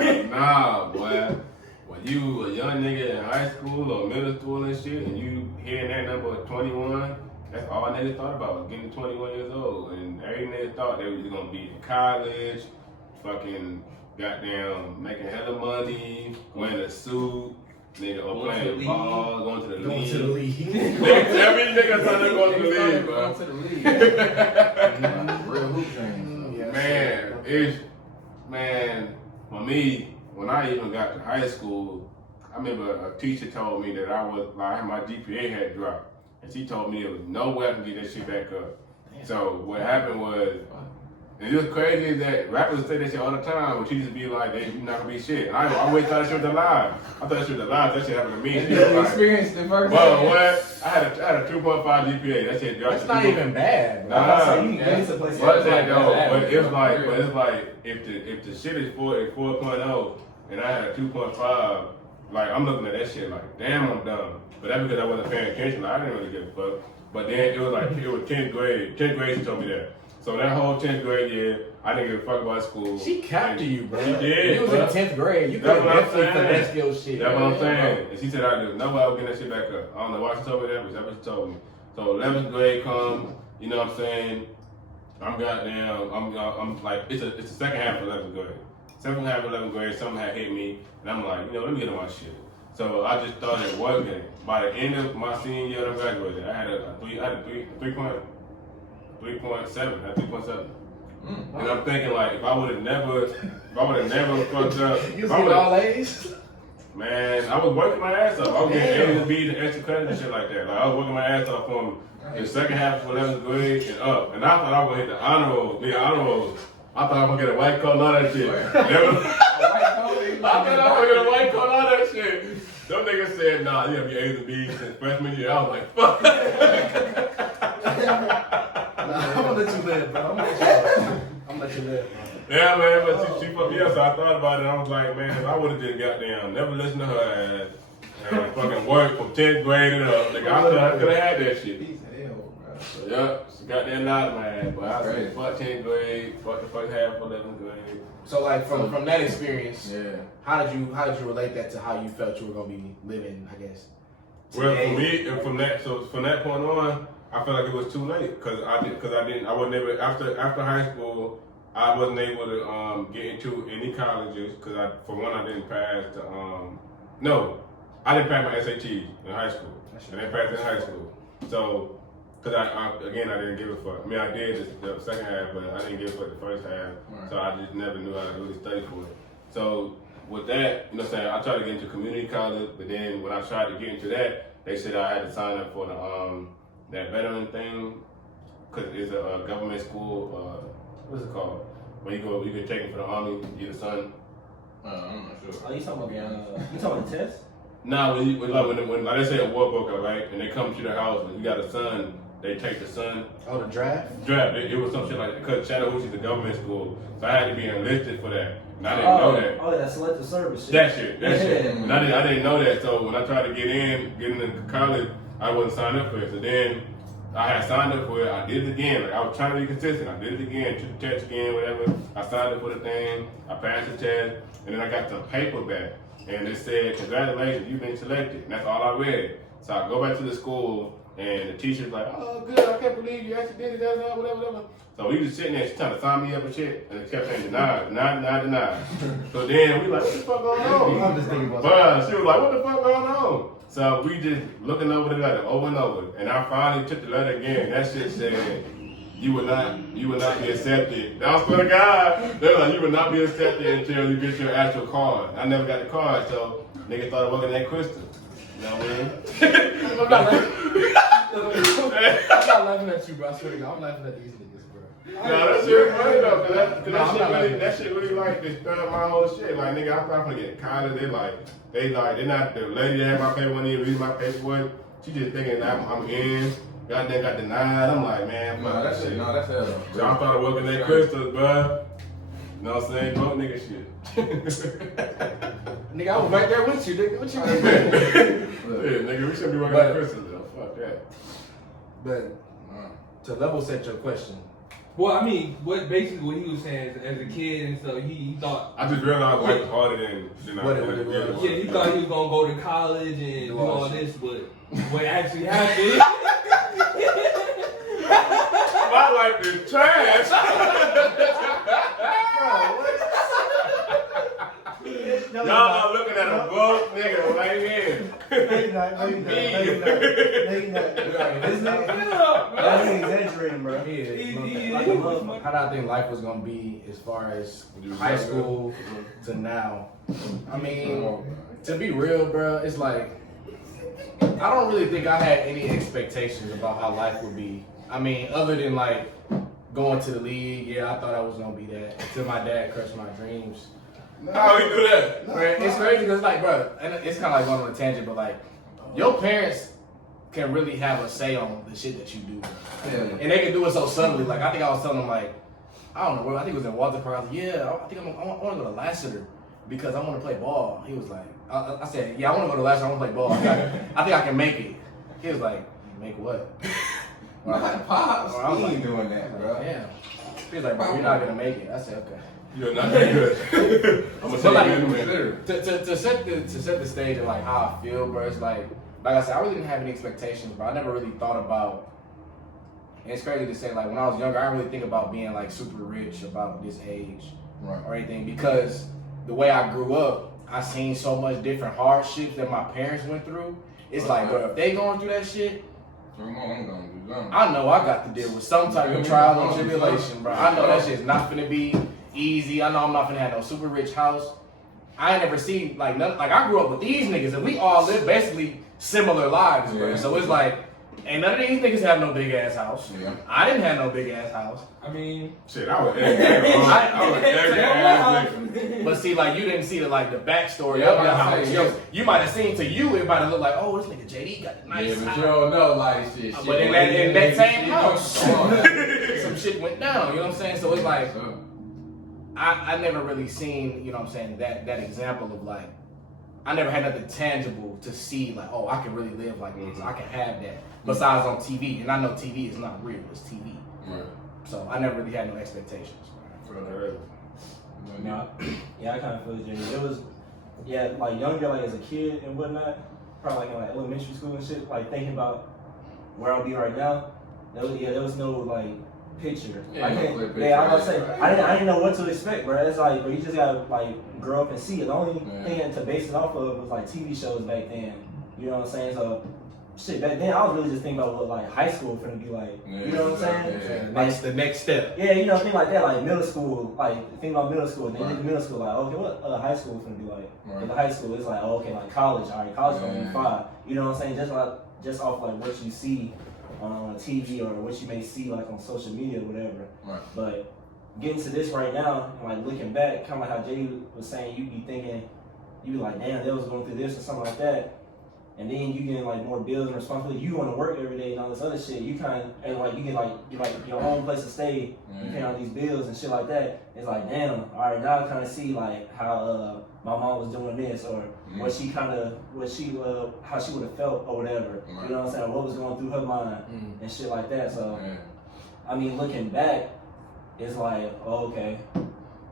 Man, nah, boy. When you a young nigga in high school or middle school and shit, and you hearing that number 21, That's all niggas thought about was getting 21 years old. And every nigga thought they was gonna be in college, fucking goddamn making hella money, wearing a suit, nigga, or playing ball, going to the league. Every nigga thought they were going to the league, bro. Going to the league. Real hoop dreams. Man, for me, when I even got to high school, I remember a teacher told me that my GPA had dropped. And she told me there was no way I could get that shit back up. So what happened was, and it was crazy that rappers say that shit all the time, but teachers be like, "They you not gonna be shit." And I always thought that shit was a lie. I thought that shit was a lie. That shit happened to me. And you experienced it first. Well, what? I had a 2.5 GPA. That shit dropped. That's not even bad, bro. Nah, you get to place but if the shit is 4.0 and I had a 2.5, like I'm looking at that shit like, damn, I'm dumb. But that's because I wasn't paying attention. Like, I didn't really give a fuck. But then it was 10th grade. 10th grade she told me that. So that whole 10th grade year, I didn't give a fuck about school. She capped you, bro. She did. You was in 10th grade. You could That's what I'm definitely saying. finesse your shit. That's what I'm saying. And she said there's no way I would get that shit back up. I don't know why she told me that, but that's what she told me. So 11th grade comes, you know what I'm saying? I'm like, it's the second half of 11th grade. Second half of 11th grade, something had hit me, and I'm like, let me get on my shit. So I just started working. By the end of my senior year that I graduated, I had a 3.7. I had 3.7. And I'm thinking like, if I would have never fucked up, You was getting all A's? man, I was working my ass off. I was getting A's and B's and extra credit and shit like that. Like I was working my ass off from the second half of 11th grade and up. And I thought I was gonna hit the honor rolls. I thought I was gonna get a white coat and all that shit. I thought I was gonna get a white coat and all that shit. Them niggas said, nah, you gotta be A's and B's since freshman year. I was like, fuck. I'm gonna let you live, bro. I'm gonna let you live, bro. Yeah, man, but she fucked me up, so I thought about it, and I was like, man, if I would've just goddamn never listened to her ass, and fucking worked from 10th grade and up, nigga, I could've had that shit. He's hell, bro. So, yeah, she got that lied to my ass, but I said, fuck 10th grade, fuck the first half of 11th grade. So like from that experience, Yeah. how did you relate that to how you felt you were gonna be living, I guess? Well, for me, and from that point on, I felt like it was too late, cause I wasn't able, after high school, I wasn't able to get into any colleges, cause I didn't pass I didn't pass my SATs in high school. I didn't pass it in high school. So, cause I didn't give a fuck. I mean, I did the second half, but I didn't give a fuck the first half. Right. So I just never knew how to really study for it. So with that, you know what I'm saying, I tried to get into community college, but then when I tried to get into that, they said I had to sign up for the that veteran thing, cause it's a government school. What's it called? When you get taken for the army, you're the son. I'm not sure. Oh, you talking about the test? Nah, when like they say a war broke out, right, and they come to the house and you got a son, they take the son. Oh, the draft? Draft. It was some shit like that, because Chattahoochee's a government school, so I had to be enlisted for that. And I didn't know that. Oh, that selective service shit. That shit. And I didn't know that, so when I tried to get into college, I wasn't signed up for it. So then I had signed up for it, I did it again. Like I was trying to be consistent. I did it again, took the test again, whatever. I signed up for the thing, I passed the test, and then I got the paper back. And they said, congratulations, you've been selected. And that's all I read. So I go back to the school, and the teacher's like, oh, good, I can't believe you actually did it, whatever. So we just sitting there, she's trying to sign me up and shit, and it kept saying denied. So then we like, what the fuck going on? I'm just thinking about But she was like, what the fuck going on? So we just looking over the letter over and over, and I finally took the letter again. That shit said, you will not be accepted. I swear to God, they were like, you will not be accepted until you get your actual card. I never got the card, so niggas started working at Crystal. You know what I mean? I'm not laughing at you, bro. I swear to God, I'm laughing at these niggas, bro. No, that shit funny though, cause that shit really like disturbed my whole shit. Like nigga, I'm probably gonna get in college. They're not the lady that had my paper, wouldn't even read my paperwork. She just thinking that I'm in. Goddamn got denied. I'm like, man, fuck that shit. No, that's hell. So I started working at Crystals, bro. You know what I'm saying? Broke nigga shit. Nigga, I was right there with you, nigga. What you mean? Yeah, nigga, we shouldn't be working at Crystals though. Fuck that. But to level set your question. Well, I mean, what he was saying is, as a kid and stuff, he thought. I just realized life was harder than I What it was. Yeah, he thought he was gonna go to college and do all this, but what actually happened? life is trash. Y'all are looking at a broke nigga right here. That's exaggerating, bro. How do I think life was gonna be as far as high school to now? I mean, to be real, bro, it's like I don't really think I had any expectations about how life would be. I mean, other than like going to the league, yeah, I thought I was gonna be that until my dad crushed my dreams. How we do that? Bro, it's crazy because like, bro, and it's kind of like going on a tangent, but like, your parents can really have a say on the shit that you do, Yeah. and they can do it so subtly. Like, I think I was telling them like, I don't know, bro, I think it was in Walter Park. I was like, yeah, I think I want to go to Lassiter because I want to play ball. He was like, I said, yeah, I want to go to Lassiter. I want to play ball. I think I can make it. He was like, make what? I'm like, Pops, I was he like, ain't doing that, bro. Damn. He was like, bro, you're not gonna make it. I said, okay. You're not that good. I'm gonna But like, say you in a minute. to set the stage of like how I feel, bro, it's like I said, I really didn't have any expectations, but I never really thought about. And it's crazy to say, like when I was younger, I didn't really think about being like super rich about this age or anything because the way I grew up, I seen so much different hardships that my parents went through. It's like, bro, if they going through that shit, I'm gonna do something. I know I got to deal with some type of trial and tribulation, bro. I know that shit's not gonna be easy. I know I'm not gonna have no super rich house. I ain't never seen like nothing. Like I grew up with these niggas and we all live basically similar lives, bro. Yeah. So it's like, ain't none of these niggas have no big ass house. Yeah. I didn't have no big ass house. I mean, Shit, I was I was every ass nigga. But see, like you didn't see the backstory Yeah, of your I house. say, Yo, you might have seen to you, it might have looked like, oh, this nigga JD got the nice Yeah, but house. you don't know, like, shit. But in that same house, some shit went down. You know what I'm saying? So it's like. I never really seen, you know what I'm saying, that example of like, I never had nothing tangible to see like, oh, I can really live like this. I can have that. Besides on TV. And I know TV is not real, it's TV. Right. So I never really had no expectations. No, yeah, I kind of feel it. It was, yeah, like younger, like as a kid and whatnot, probably like in like elementary school and shit, like thinking about where I'll be right now. There was no like picture. Yeah, I no can't, clear picture, yeah, I was gonna say, right. I didn't know what to expect, bro. It's like, bro, you just gotta like grow up and see it. The only thing to base it off of was like TV shows back then. You know what I'm saying? So, shit, back then I was really just thinking about what like high school was gonna be like. You know what I'm saying? Yeah. Like the next step. Yeah, you know, think like that, like middle school, like think about middle school, and then in middle school, like, okay, what high school is gonna be like? Right. In the high school, it's like, oh, okay, like college, all right, college gonna be Yeah. fine. You know what I'm saying? Just off like what you see on TV or what you may see like on social media or whatever. Right. But getting to this right now, and like looking back, kind of like how Jay was saying, you be thinking, you be like, damn, they was going through this or something like that. And then you getting like more bills and responsibility. You going to work every day and all this other shit. You kind of, and like you get like your own place to stay. You paying all these bills and shit like that. It's like, damn, all right, now I kind of see like how my mom was doing this or how she would have felt or whatever. You know what I'm saying? What was going through her mind and shit like that. So, I mean, looking back, it's like, oh, okay, all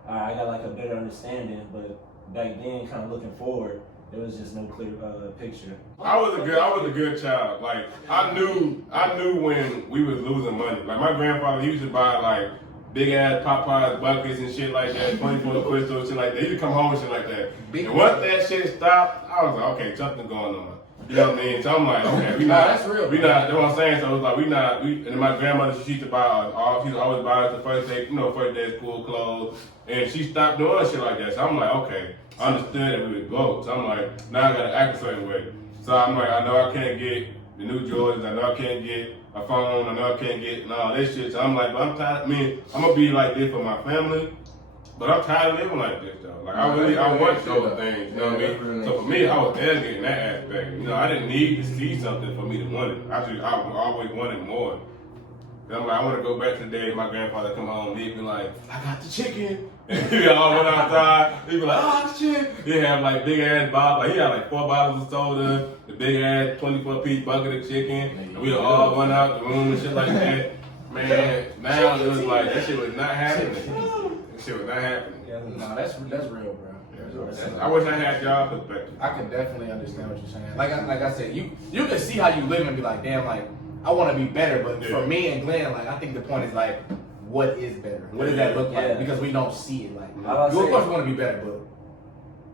right, I got like a better understanding. But back then, kind of looking forward, there was just no clear picture. I was a good child. Like I knew when we was losing money. Like my grandfather, he used to buy like big ass Popeyes buckets and shit like that, 24 crystal shit like that. He used to come home and shit like that. And once that shit stopped, I was like, okay, something going on. You know what I mean? So I'm like, okay, that's real. That's what I'm saying. So it was like, and then my grandmother, she used to buy she used to always buy us the first day of school clothes. And she stopped doing shit like that. So I'm like, okay, I understood that we would go. So I'm like, now I gotta act a certain way. So I'm like, I know I can't get the new Jordans, I know I can't get a phone, I know I can't get all that shit. So I'm like, but I'm tired. I mean, I'm gonna be like this for my family, but I'm tired of living like this though. Like I want those things, you know what I mean? So for me, I was arrogant in that aspect. You know, I didn't need to see something for me to want it. Actually, I always wanted more. And I'm like, I want to go back to the day my grandfather come home, he'd be like, I got the chicken. And we all went outside, he'd be like, oh, the chicken. He'd have like big ass bottles, like he had like 4 bottles of soda, the big ass 24-piece bucket of chicken, and we all went out the room and shit like that. Man, now it was like, that shit was not happening. That shit was not happening. No, that's real, bro. I wish I had y'all perspective. I can definitely understand what you're saying. Like I said, you can see how you live and be like, damn, like I want to be better, but Yeah. for me and Glenn, like I think the point is like, what is better? What does that look like? Yeah. Because we don't see it. Like, I you was of course want to be better, but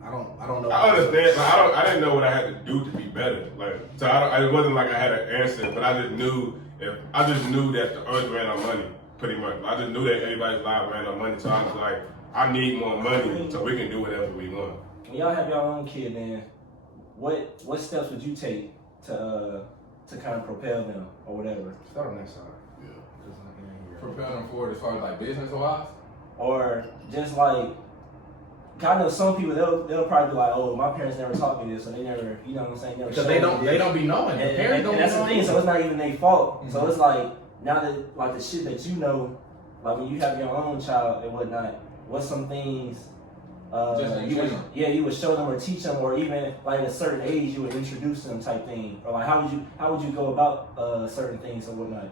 I don't know. I understand. Like, I didn't know what I had to do to be better. Like, so it wasn't like I had an answer, but I just knew that the earth ran out of money, pretty much. I just knew that everybody's life ran out of money, so I was like, I need more money so we can do whatever we want. When y'all have your own kid, man, what steps would you take to kind of propel them or whatever? Start on that side. Propel them forward as far as like business wise. Or just like, I know some people they'll probably be like, oh, my parents never taught me this, so they never, you know what I'm saying? Never Because showed me they this. don't be knowing. The parents And don't that's be the knowing. thing, so it's not even their fault. Mm-hmm. So it's like, now that, like the shit that you know, like when you have your own child and whatnot, what's some things Just in you would, general. you would show them or teach them, or even like at a certain age you would introduce them type thing, or like how would you go about certain things or whatnot,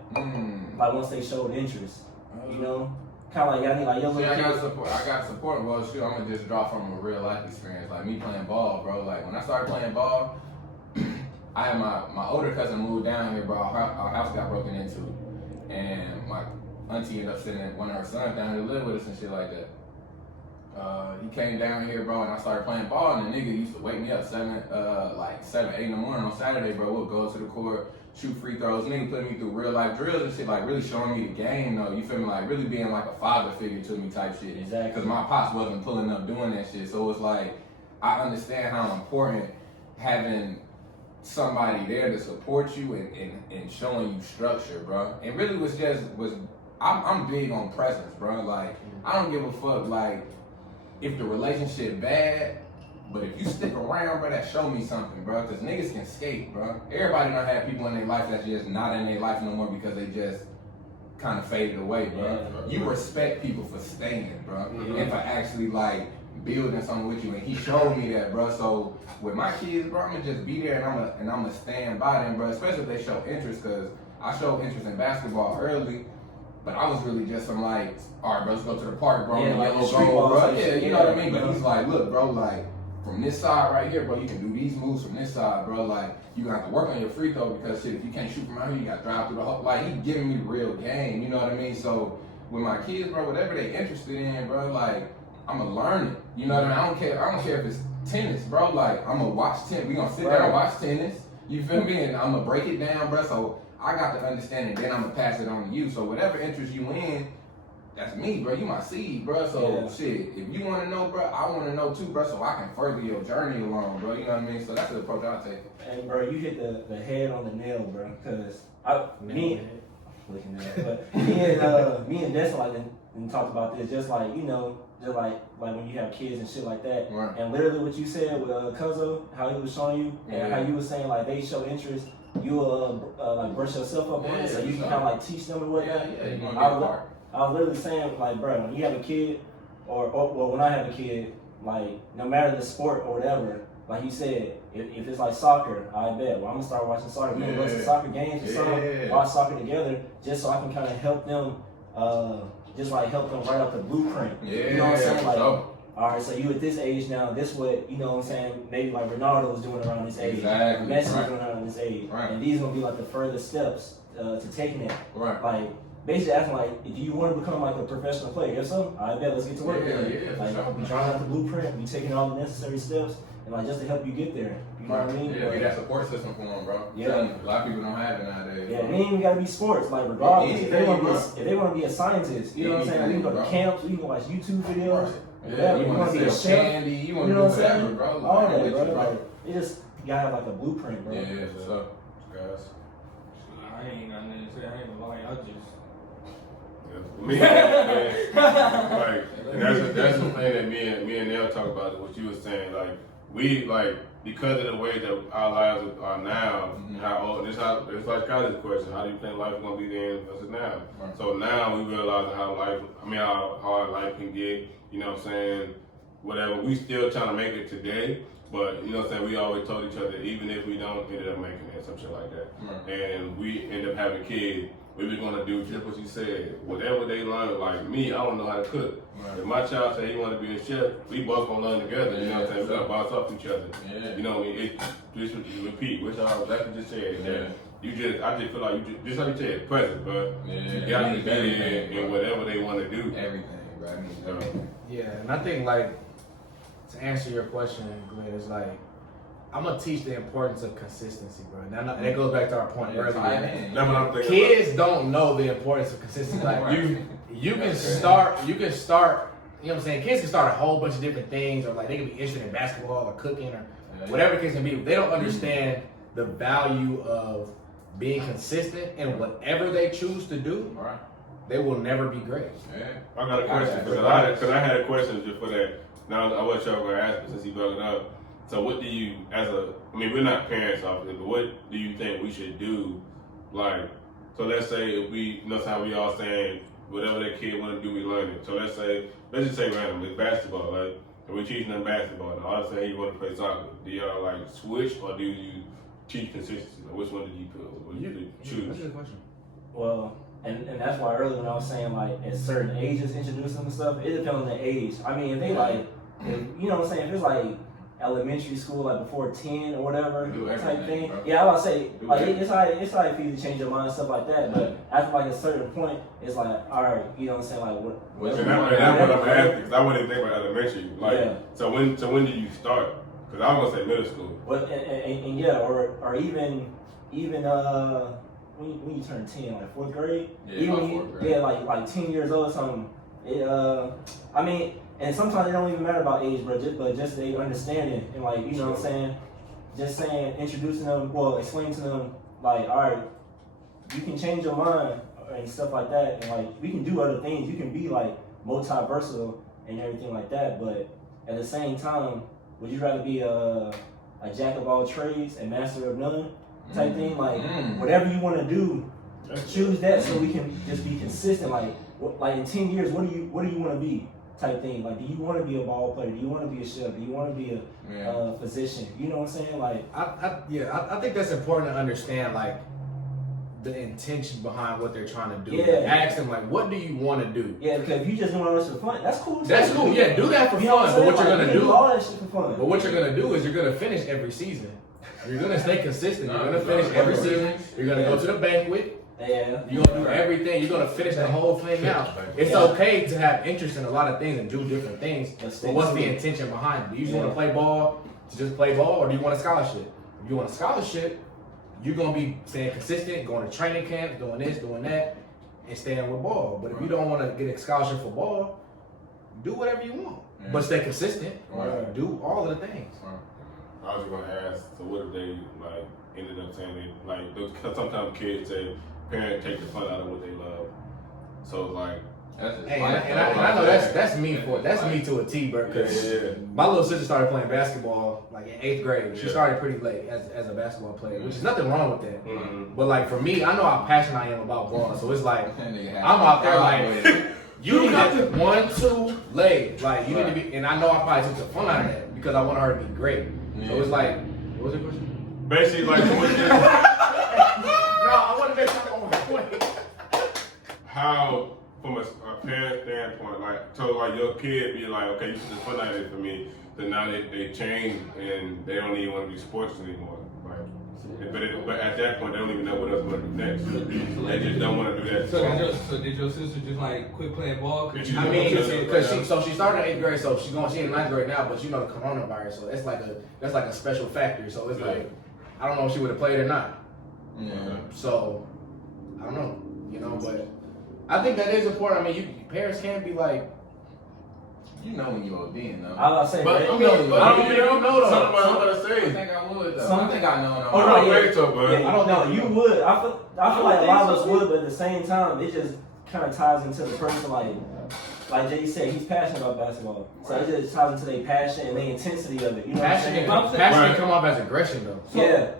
like once they showed interest, you know, kind of like y'all need like your See, little I got kid. support. I got support. Well, shoot, I'm gonna just draw from a real life experience, like me playing ball, bro. Like when I started playing ball, I had my older cousin moved down here, bro. Our house got broken into, and my auntie ended up sending one of her sons down here to live with us and shit like that. He came down here, bro, and I started playing ball, and the nigga used to wake me up 7, 8 in the morning on Saturday, bro. We'll go to the court, shoot free throws. Nigga put me through real life drills and shit, like really showing me the game, though. You feel me? Like really being like a father figure to me type shit. Exactly. Because my pops wasn't pulling up doing that shit. So it's like, I understand how important having somebody there to support you and showing you structure, bro. And really I'm big on presence, bro. Like, I don't give a fuck, like, if the relationship bad, but if you stick around, bro, that show me something, bro. Because niggas can skate, bro. Everybody don't have people in their life that's just not in their life no more because they just kind of faded away, bro. Yeah. You respect people for staying, bro. Mm-hmm. And for actually, like, building something with you. And he showed me that, bro. So with my kids, bro, I'm going to just be there and I'm going to stand by them, bro. Especially if they show interest, because I showed interest in basketball early. But I was really just some like, all right, bro, let's go to the park, bro. Yeah, like yellow street gold, balls bro. and Yeah, shit, you know what I yeah. mean? But he's like, look, bro, like, from this side right here, bro, you can do these moves from this side, bro. Like, you gonna have to work on your free throw because shit, if you can't shoot from out here, you gotta drive through the whole. Like, he giving me the real game, you know what I mean? So with my kids, bro, whatever they interested in, bro, like, I'ma learn it. You know what I mean? I don't care if it's tennis, bro. Like, I'ma watch tennis. We gonna sit there and watch tennis. You feel me? And I'ma break it down, bro. So I got to understand it, then I'm gonna pass it on to you. So whatever interest you in, that's me, bro. You my seed, bro. So shit, if you wanna know, bro, I wanna know too, bro. So I can further your journey along, bro. You know what I mean? So that's the approach I take. And bro, you hit the head on the nail, bro. Cause me and Destin like and talked about this, just like just like when you have kids and shit like that. Right. And literally what you said with Cuzzo, how he was showing you, and how you were saying like they show interest, you will like brush yourself up on it, so you can kind of like teach them or whatnot. Yeah, you gonna get a part. I was literally saying like, bro, when you have a kid, or when I have a kid, like no matter the sport or whatever, like you said, if it's like soccer, I bet. Well, I'm gonna start watching soccer. We're gonna go to soccer games or something, watch soccer together, just so I can kind of help them, just like help them write out the blueprint. You know what I'm saying? Like, all right, so you at this age now, this what, you know what I'm saying, maybe like Ronaldo was doing around this age. Exactly. Messi was doing around this age. Right. And these gonna be like the further steps to taking it. Right. Like, basically asking like, do you want to become like a professional player? If so, I bet let's get to work. Like, we drawing out the blueprint, we taking all the necessary steps, and like just to help you get there. You know what I mean? Yeah, be that support system for them, bro. Yeah. A lot of people don't have it nowadays. Yeah, it ain't even gotta be sports. Like regardless, if they want to be a scientist, you know what I'm saying? We can go to camps, we can watch YouTube videos. Yeah, you want to be a sell chef, candy, you want you to know do what I'm saying? whatever, bro. All that, Like, bro. bro. Like, you just gotta have like a blueprint, bro. Yeah, so. Guys. I ain't got nothing to say. I ain't gonna lie. I just. Me, man, like, and that's the thing that me and Nell talk about. What you were saying, like we like because of the way that our lives are now. How old? It's like Kylie's question. How do you think life is gonna be then versus now? Right. So now we realize how hard life can get. You know what I'm saying? Whatever. We still trying to make it today. But, you know what I'm saying, we always told each other, even if we don't end up making it, some shit like that. Right. And we end up having kids, we were going to do just what you said. Whatever they learn, like me, I don't know how to cook. Right. If my child say he want to be a chef, we both going to learn together. You know what I'm saying? We're going to bounce off each other. Yeah. You know what I mean? Just repeat, which I exactly just said. Yeah. I just feel like just like you said, present, bro. You gotta be there in whatever they want to do. Everything, bro. I mean, everything. Yeah, and I think like to answer your question, Glenn, is like I'm gonna teach the importance of consistency, bro. Now that goes back to our point earlier. That's what I'm thinking. Kids don't know the importance of consistency. Like you can start. You know what I'm saying? Kids can start a whole bunch of different things, or like they can be interested in basketball or cooking or whatever the case can be. If they don't understand the value of being consistent in whatever they choose to do, they will never be great. Yeah. I got a question because I had a question just for that. Now I was y'all gonna ask, but since he brought it up. So what do you, we're not parents obviously, but what do you think we should do? Like, so let's say if we, how we all saying whatever that kid want to do, we learn it. So let's just say random, it's basketball, like, and we're teaching them basketball. And all of a sudden, you want to play soccer. Do y'all like switch or do you teach consistency? Or which one did you put? Or you choose? That's a good question. Well, and that's why earlier when I was saying like at certain ages introduce them and stuff, it depends on the age. I mean, if they like, you know what I'm saying, if it's like elementary school, like before 10 or whatever type thing. Bro. Yeah, I was about to say, like, it's like for you to change your mind and stuff like that, but after like a certain point, it's like, all right, you know what I'm saying, like, what that's what I'm asking, because I wouldn't think about elementary. Like, so when do you start? Because I was gonna say middle school. Well, and yeah, or even when you turn 10, like 4th grade, like 10 years old or something. I mean. And sometimes it don't even matter about age, but just they understanding and like, you know what I'm saying? Just saying, introducing them, explaining to them, like, all right, you can change your mind and stuff like that. And like, we can do other things. You can be like multi-versatile and everything like that. But at the same time, would you rather be a jack of all trades and master of none type thing? Like, whatever you want to do, choose that so we can just be consistent. Like in 10 years, what do you want to be? Type thing. Like, do you want to be a ball player? Do you want to be a chef? Do you want to be a physician? You know what I'm saying? Like, I think that's important to understand, like, the intention behind what they're trying to do. Yeah. Ask them, like, what do you want to do? Yeah, because if you just doing all this for fun, that's cool. That's cool. Yeah, do that for fun. But what you're gonna do? All that shit for fun. But what you're gonna do is you're gonna finish every season. You're gonna stay consistent. You're gonna finish every season. You're gonna go to the banquet. Yeah. You're gonna do everything. You're gonna finish the whole thing out. It's okay to have interest in a lot of things and do different things. But what's the intention behind it? Do you just want to play ball to just play ball, or do you want a scholarship? If you want a scholarship, you're gonna be staying consistent, going to training camps, doing this, doing that, and staying with ball. But if you don't want to get a scholarship for ball, do whatever you want, but stay consistent. Do all of the things. I was gonna ask, so what if they like ended up saying they like? Because sometimes kids say parents take the fun out of what they love. So like, and I know that's me to a T, bro. Because my little sister started playing basketball like in 8th grade. She started pretty late as a basketball player, which is nothing wrong with that. But like for me, I know how passionate I am about ball. So it's like I'm out there like you need to 1, 2, lay. Like you need to be, and I know I probably took the fun out of that because I want her to be great. So it's like, what was your question? Basically, like, no, I want to make something on the point. How, from a parent standpoint, like, so like your kid be like, okay, you should just put out it for me. Then now they change and they don't even want to be sports anymore. Right? But at that point, they don't even know what else to do next. They just don't want to do that. So did your sister just like quit playing ball? I mean, because she started in 8th grade, so she in 9th grade now. But you know the coronavirus, so that's like a special factor. So it's like I don't know if she would have played or not. Yeah. So I don't know, you know, but I think that is important. I mean, parents can't be like, you know when you're being though. I was about to say, but I don't know though. Something I'm gonna say. I think I would though. Something I know. I don't think so, but I don't know. You would. I feel like a lot of us would, but at the same time, it just kind of ties into the person. Like Jay said, he's passionate about basketball, so it just ties into their passion and the intensity of it. You know what I'm saying? Passion can come off as aggression though. So, yeah.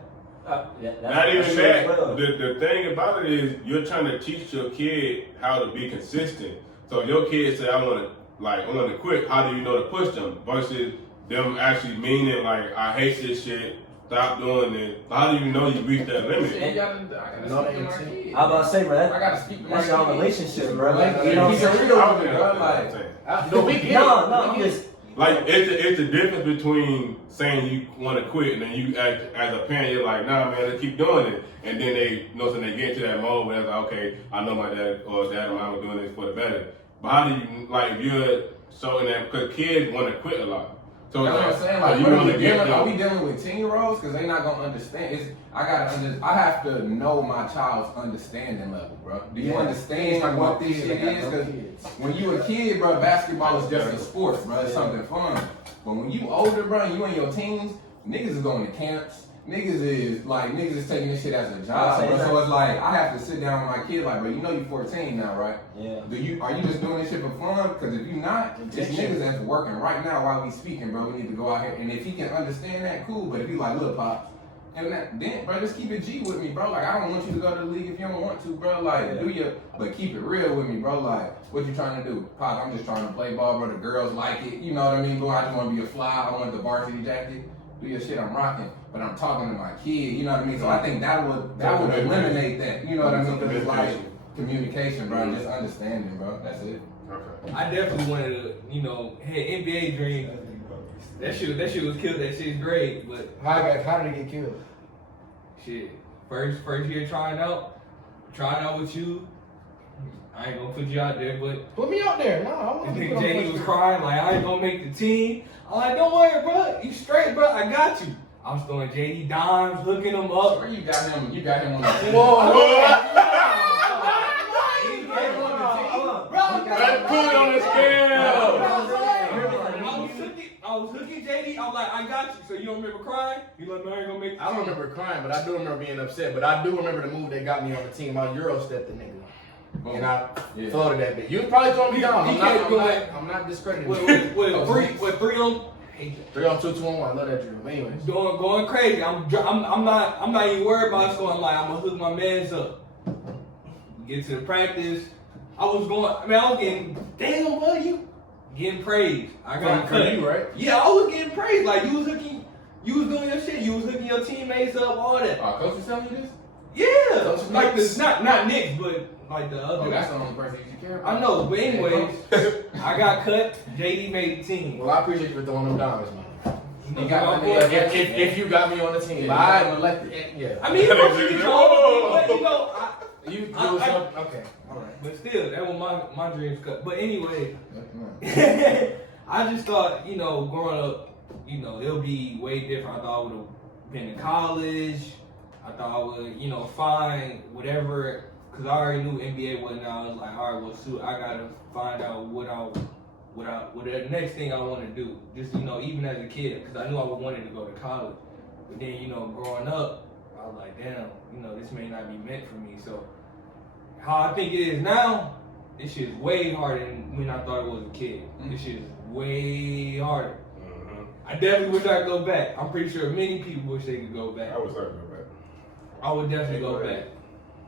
Not even that. Well. The thing about it is you're trying to teach your kid how to be consistent. So if your kid say, I want to quit, how do you know to push them? Versus them actually meaning like, I hate this shit, stop doing it. How do you know you reached that limit? I gotta speak to my kid. I was about to say, bro, I gotta speak to my that's your relationship, bro. Like, you know what I'm saying? I'm just Like it's the difference between saying you want to quit and then you act as a parent, you're like, nah, man, let's keep doing it, and then they they get into that mode where it's like, okay, I know my dad or mom are doing this for the better. But how do you like you're showing that because kids want to quit a lot. So that's what I'm saying. Like, are we dealing with 10-year-olds? Because they're not gonna understand. I have to know my child's understanding level, bro. Do you understand what this shit is? Because when you a kid, bro, basketball is just a sport, bro. It's something fun. But when you older, bro, and you in your teens, niggas is going to camps. Niggas is taking this shit as a job, bro. So it's like I have to sit down with my kid, like, bro, you know you 14 now, right? Yeah. Are you just doing this shit for fun? Because if you not, this niggas that's working right now while we speaking, bro. We need to go out here, and if he can understand that, cool. But if he like, look, pop, and then, bro, just keep it G with me, bro. Like, I don't want you to go to the league if you don't want to, bro. Like, but keep it real with me, bro. Like, what you trying to do? Pop, I'm just trying to play ball, bro. The girls like it, you know what I mean, bro. I just want to be a fly. I want the varsity jacket. Do your shit, I'm rocking, but I'm talking to my kid, you know what I mean? So I think that would eliminate that, you know what I mean? Because it's like communication, bro, and just understanding, bro. That's it. Okay. I definitely wanted to, had NBA dreams. That shit was killed at 6th grade, but How did it get killed? shit. First year trying out with you. I ain't gonna put you out there, but Put me out there. No, I I want to think JD was crying like I ain't gonna make the team. I'm like, don't worry, bro. You straight, bro. I got you. I was throwing JD dimes, hooking him up. Where you got him on the team. Let's put it on the scale. I was hooking JD. I was like, I got you. So you don't remember crying? You like, man, I ain't gonna make the I don't team. remember crying, but I do remember being upset. But I do remember the move that got me on the team. I Euro stepped the nigga. And I floated that bit. You probably throwing me down. I'm not discrediting you. With 3 on 3 on 2, 2 on 1. I love that drill. Anyways. going crazy. I'm not even worried about it. So I'm like, I'm gonna hook my mans up. Get to the practice. I was getting, damn, bro, you getting praised. I got For you, right? Yeah, I was getting praised. Like you was doing your shit. You was hooking your teammates up, all that. Coach was telling you this? Yeah, Coach like Knicks. not Knicks, but like the other. Oh, that's the only person you should care about. I know, but anyways, I got cut. JD made the team. Well, I appreciate you for throwing them down, man. You got me. If you got me on the team, I elected. yeah. I mean, you control the team, but You do I- something. Okay. All right. But still, that was my dreams cut. But anyway, I just thought, growing up, it'll be way different. I thought I would have been in college. I thought I would, find whatever, because I already knew NBA wasn't out. I was like, all right, well, shoot, I got to find out what the next thing I want to do. Just, even as a kid, because I knew I wanted to go to college. But then, growing up, I was like, damn, this may not be meant for me. So, how I think it is now, this shit is way harder than when I thought it was a kid. This shit is way harder. I definitely wish I could go back. I'm pretty sure many people wish they could go back. I was hurt about I would definitely go back.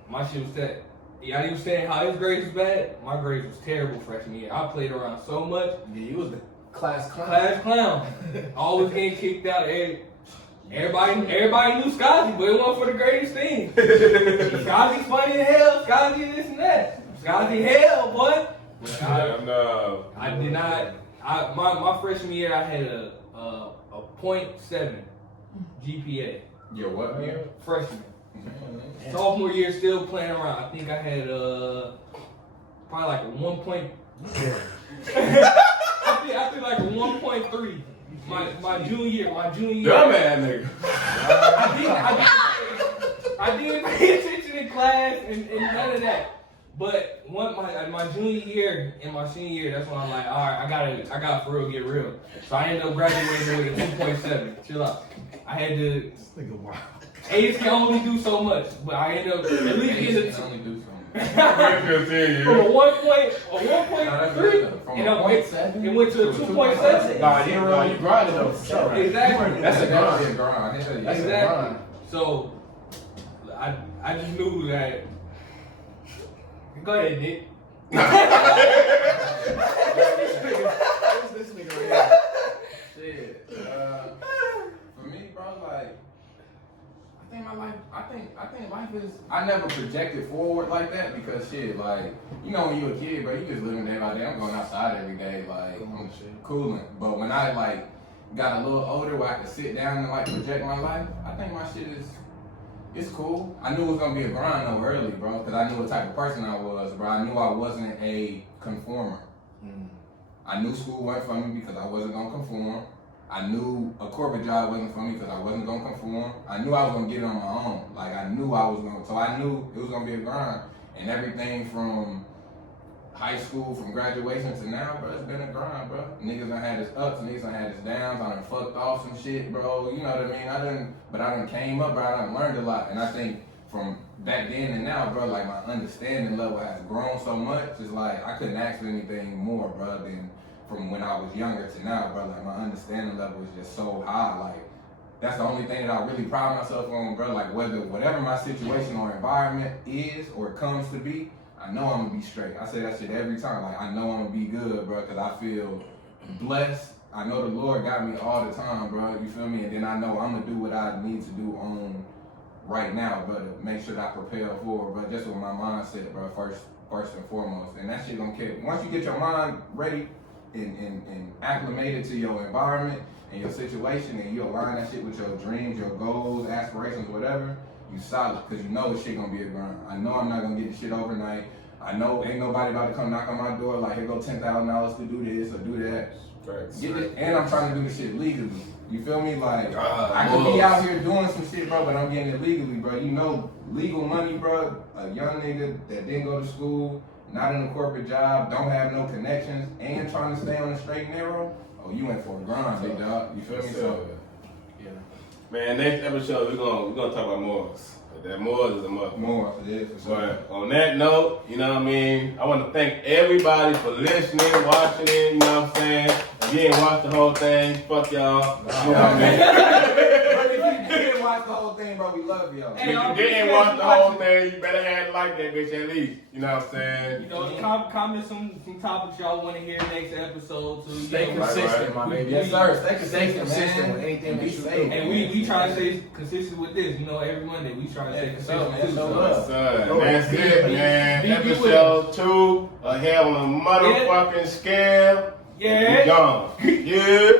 My shit was that. Y'all even saying how his grades was bad? My grades was terrible freshman year. I played around so much. Yeah, you was the class clown. Class clown. Always getting kicked out. Everybody knew Scotty, but it wasn't for the greatest thing. Scotty's funny as hell. Scotty this and that. Scotty hell, boy. I did not. My freshman year, I had a 0.7 GPA. Your what year? Freshman. Sophomore year, still playing around. I think I had probably like a 1 point. I think like a 1.3. My junior year. Dumb ass nigga. I didn't pay attention in class and none of that. But my junior year and my senior year, that's when I'm like, all right, I gotta for real get real. So I ended up graduating with a 2.7. Chill out. I had to. A's can only do so much, but I ended up at least getting a 2. Only do something. From a 1.3 and it went to a 2.7. Nah, you grinded though. For sure. Exactly. That's a grind. That's Exactly. So I just knew that. Go ahead, Nick. This nigga right Shit. For me, bro, like, I I think life is. I never projected forward like that because shit, like when you a kid, bro, you just living day by day. I'm going outside every day, like I'm cooling. But when I like got a little older, where I could sit down and like project my life, I think my shit is. It's cool. I knew it was gonna be a grind though early, bro, because I knew what type of person I was, bro. I knew I wasn't a conformer. I knew school wasn't for me because I wasn't gonna conform. I knew a corporate job wasn't for me because I wasn't gonna conform. I knew I was gonna get it on my own. Like I knew I was gonna. So I knew it was gonna be a grind, and everything from high school, from graduation to now, bro, it's been a grind, bro. Niggas done had his ups, niggas done had his downs. I done fucked off some shit, bro. You know what I mean? But I done came up, bro. I done learned a lot, and I think from back then and now, bro, like my understanding level has grown so much. It's like I couldn't ask for anything more, bro, than from when I was younger to now, bro. Like my understanding level is just so high. Like that's the only thing that I really pride myself on, bro. Like whatever my situation or environment is or comes to be, I know I'm gonna be straight. I say that shit every time. Like I know I'm gonna be good, bro, because I feel blessed. I know the Lord got me all the time, bro. You feel me? And then I know I'm gonna do what I need to do on right now, bro, to make sure that I propel forward, bro. Just with my mindset, bro, first and foremost. And that shit gonna kick. Once you get your mind ready and acclimated to your environment and your situation, and you align that shit with your dreams, your goals, aspirations, whatever, you solid, because you know this shit gonna be a grind. I know I'm not gonna get this shit overnight. I know ain't nobody about to come knock on my door like, here go $10,000 to do this or do that. Get it, and I'm trying to do this shit legally. You feel me? Like, I could be out here doing some shit, bro, but I'm getting it legally, bro. You know, legal money, bro, a young nigga that didn't go to school, not in a corporate job, don't have no connections, and trying to stay on the straight and narrow, oh, you went for a grind, big dog. You feel me? So, yeah. Man, next episode we're gonna talk about morals. That morals is a motherfucker. More, yeah, for sure. But on that note, you know what I mean? I want to thank everybody for listening, watching it, you know what I'm saying? If you ain't watched the whole thing, fuck y'all. You know what I mean? If you didn't watch the whole thing, bro, we love y'all. If you didn't watch the whole thing, you better have like that bitch at least. You know what I'm saying? You know, comment some topics y'all want to hear next episode too. Stay consistent, my baby. Yes, sir. Stay consistent with anything that you say. And we try to stay consistent with this. You know, every Monday we try to stay consistent too. Yes, sir. That's it, man. Episode 2 of Hell on a Motherfucking Scale. Yeah. We gone. Yeah.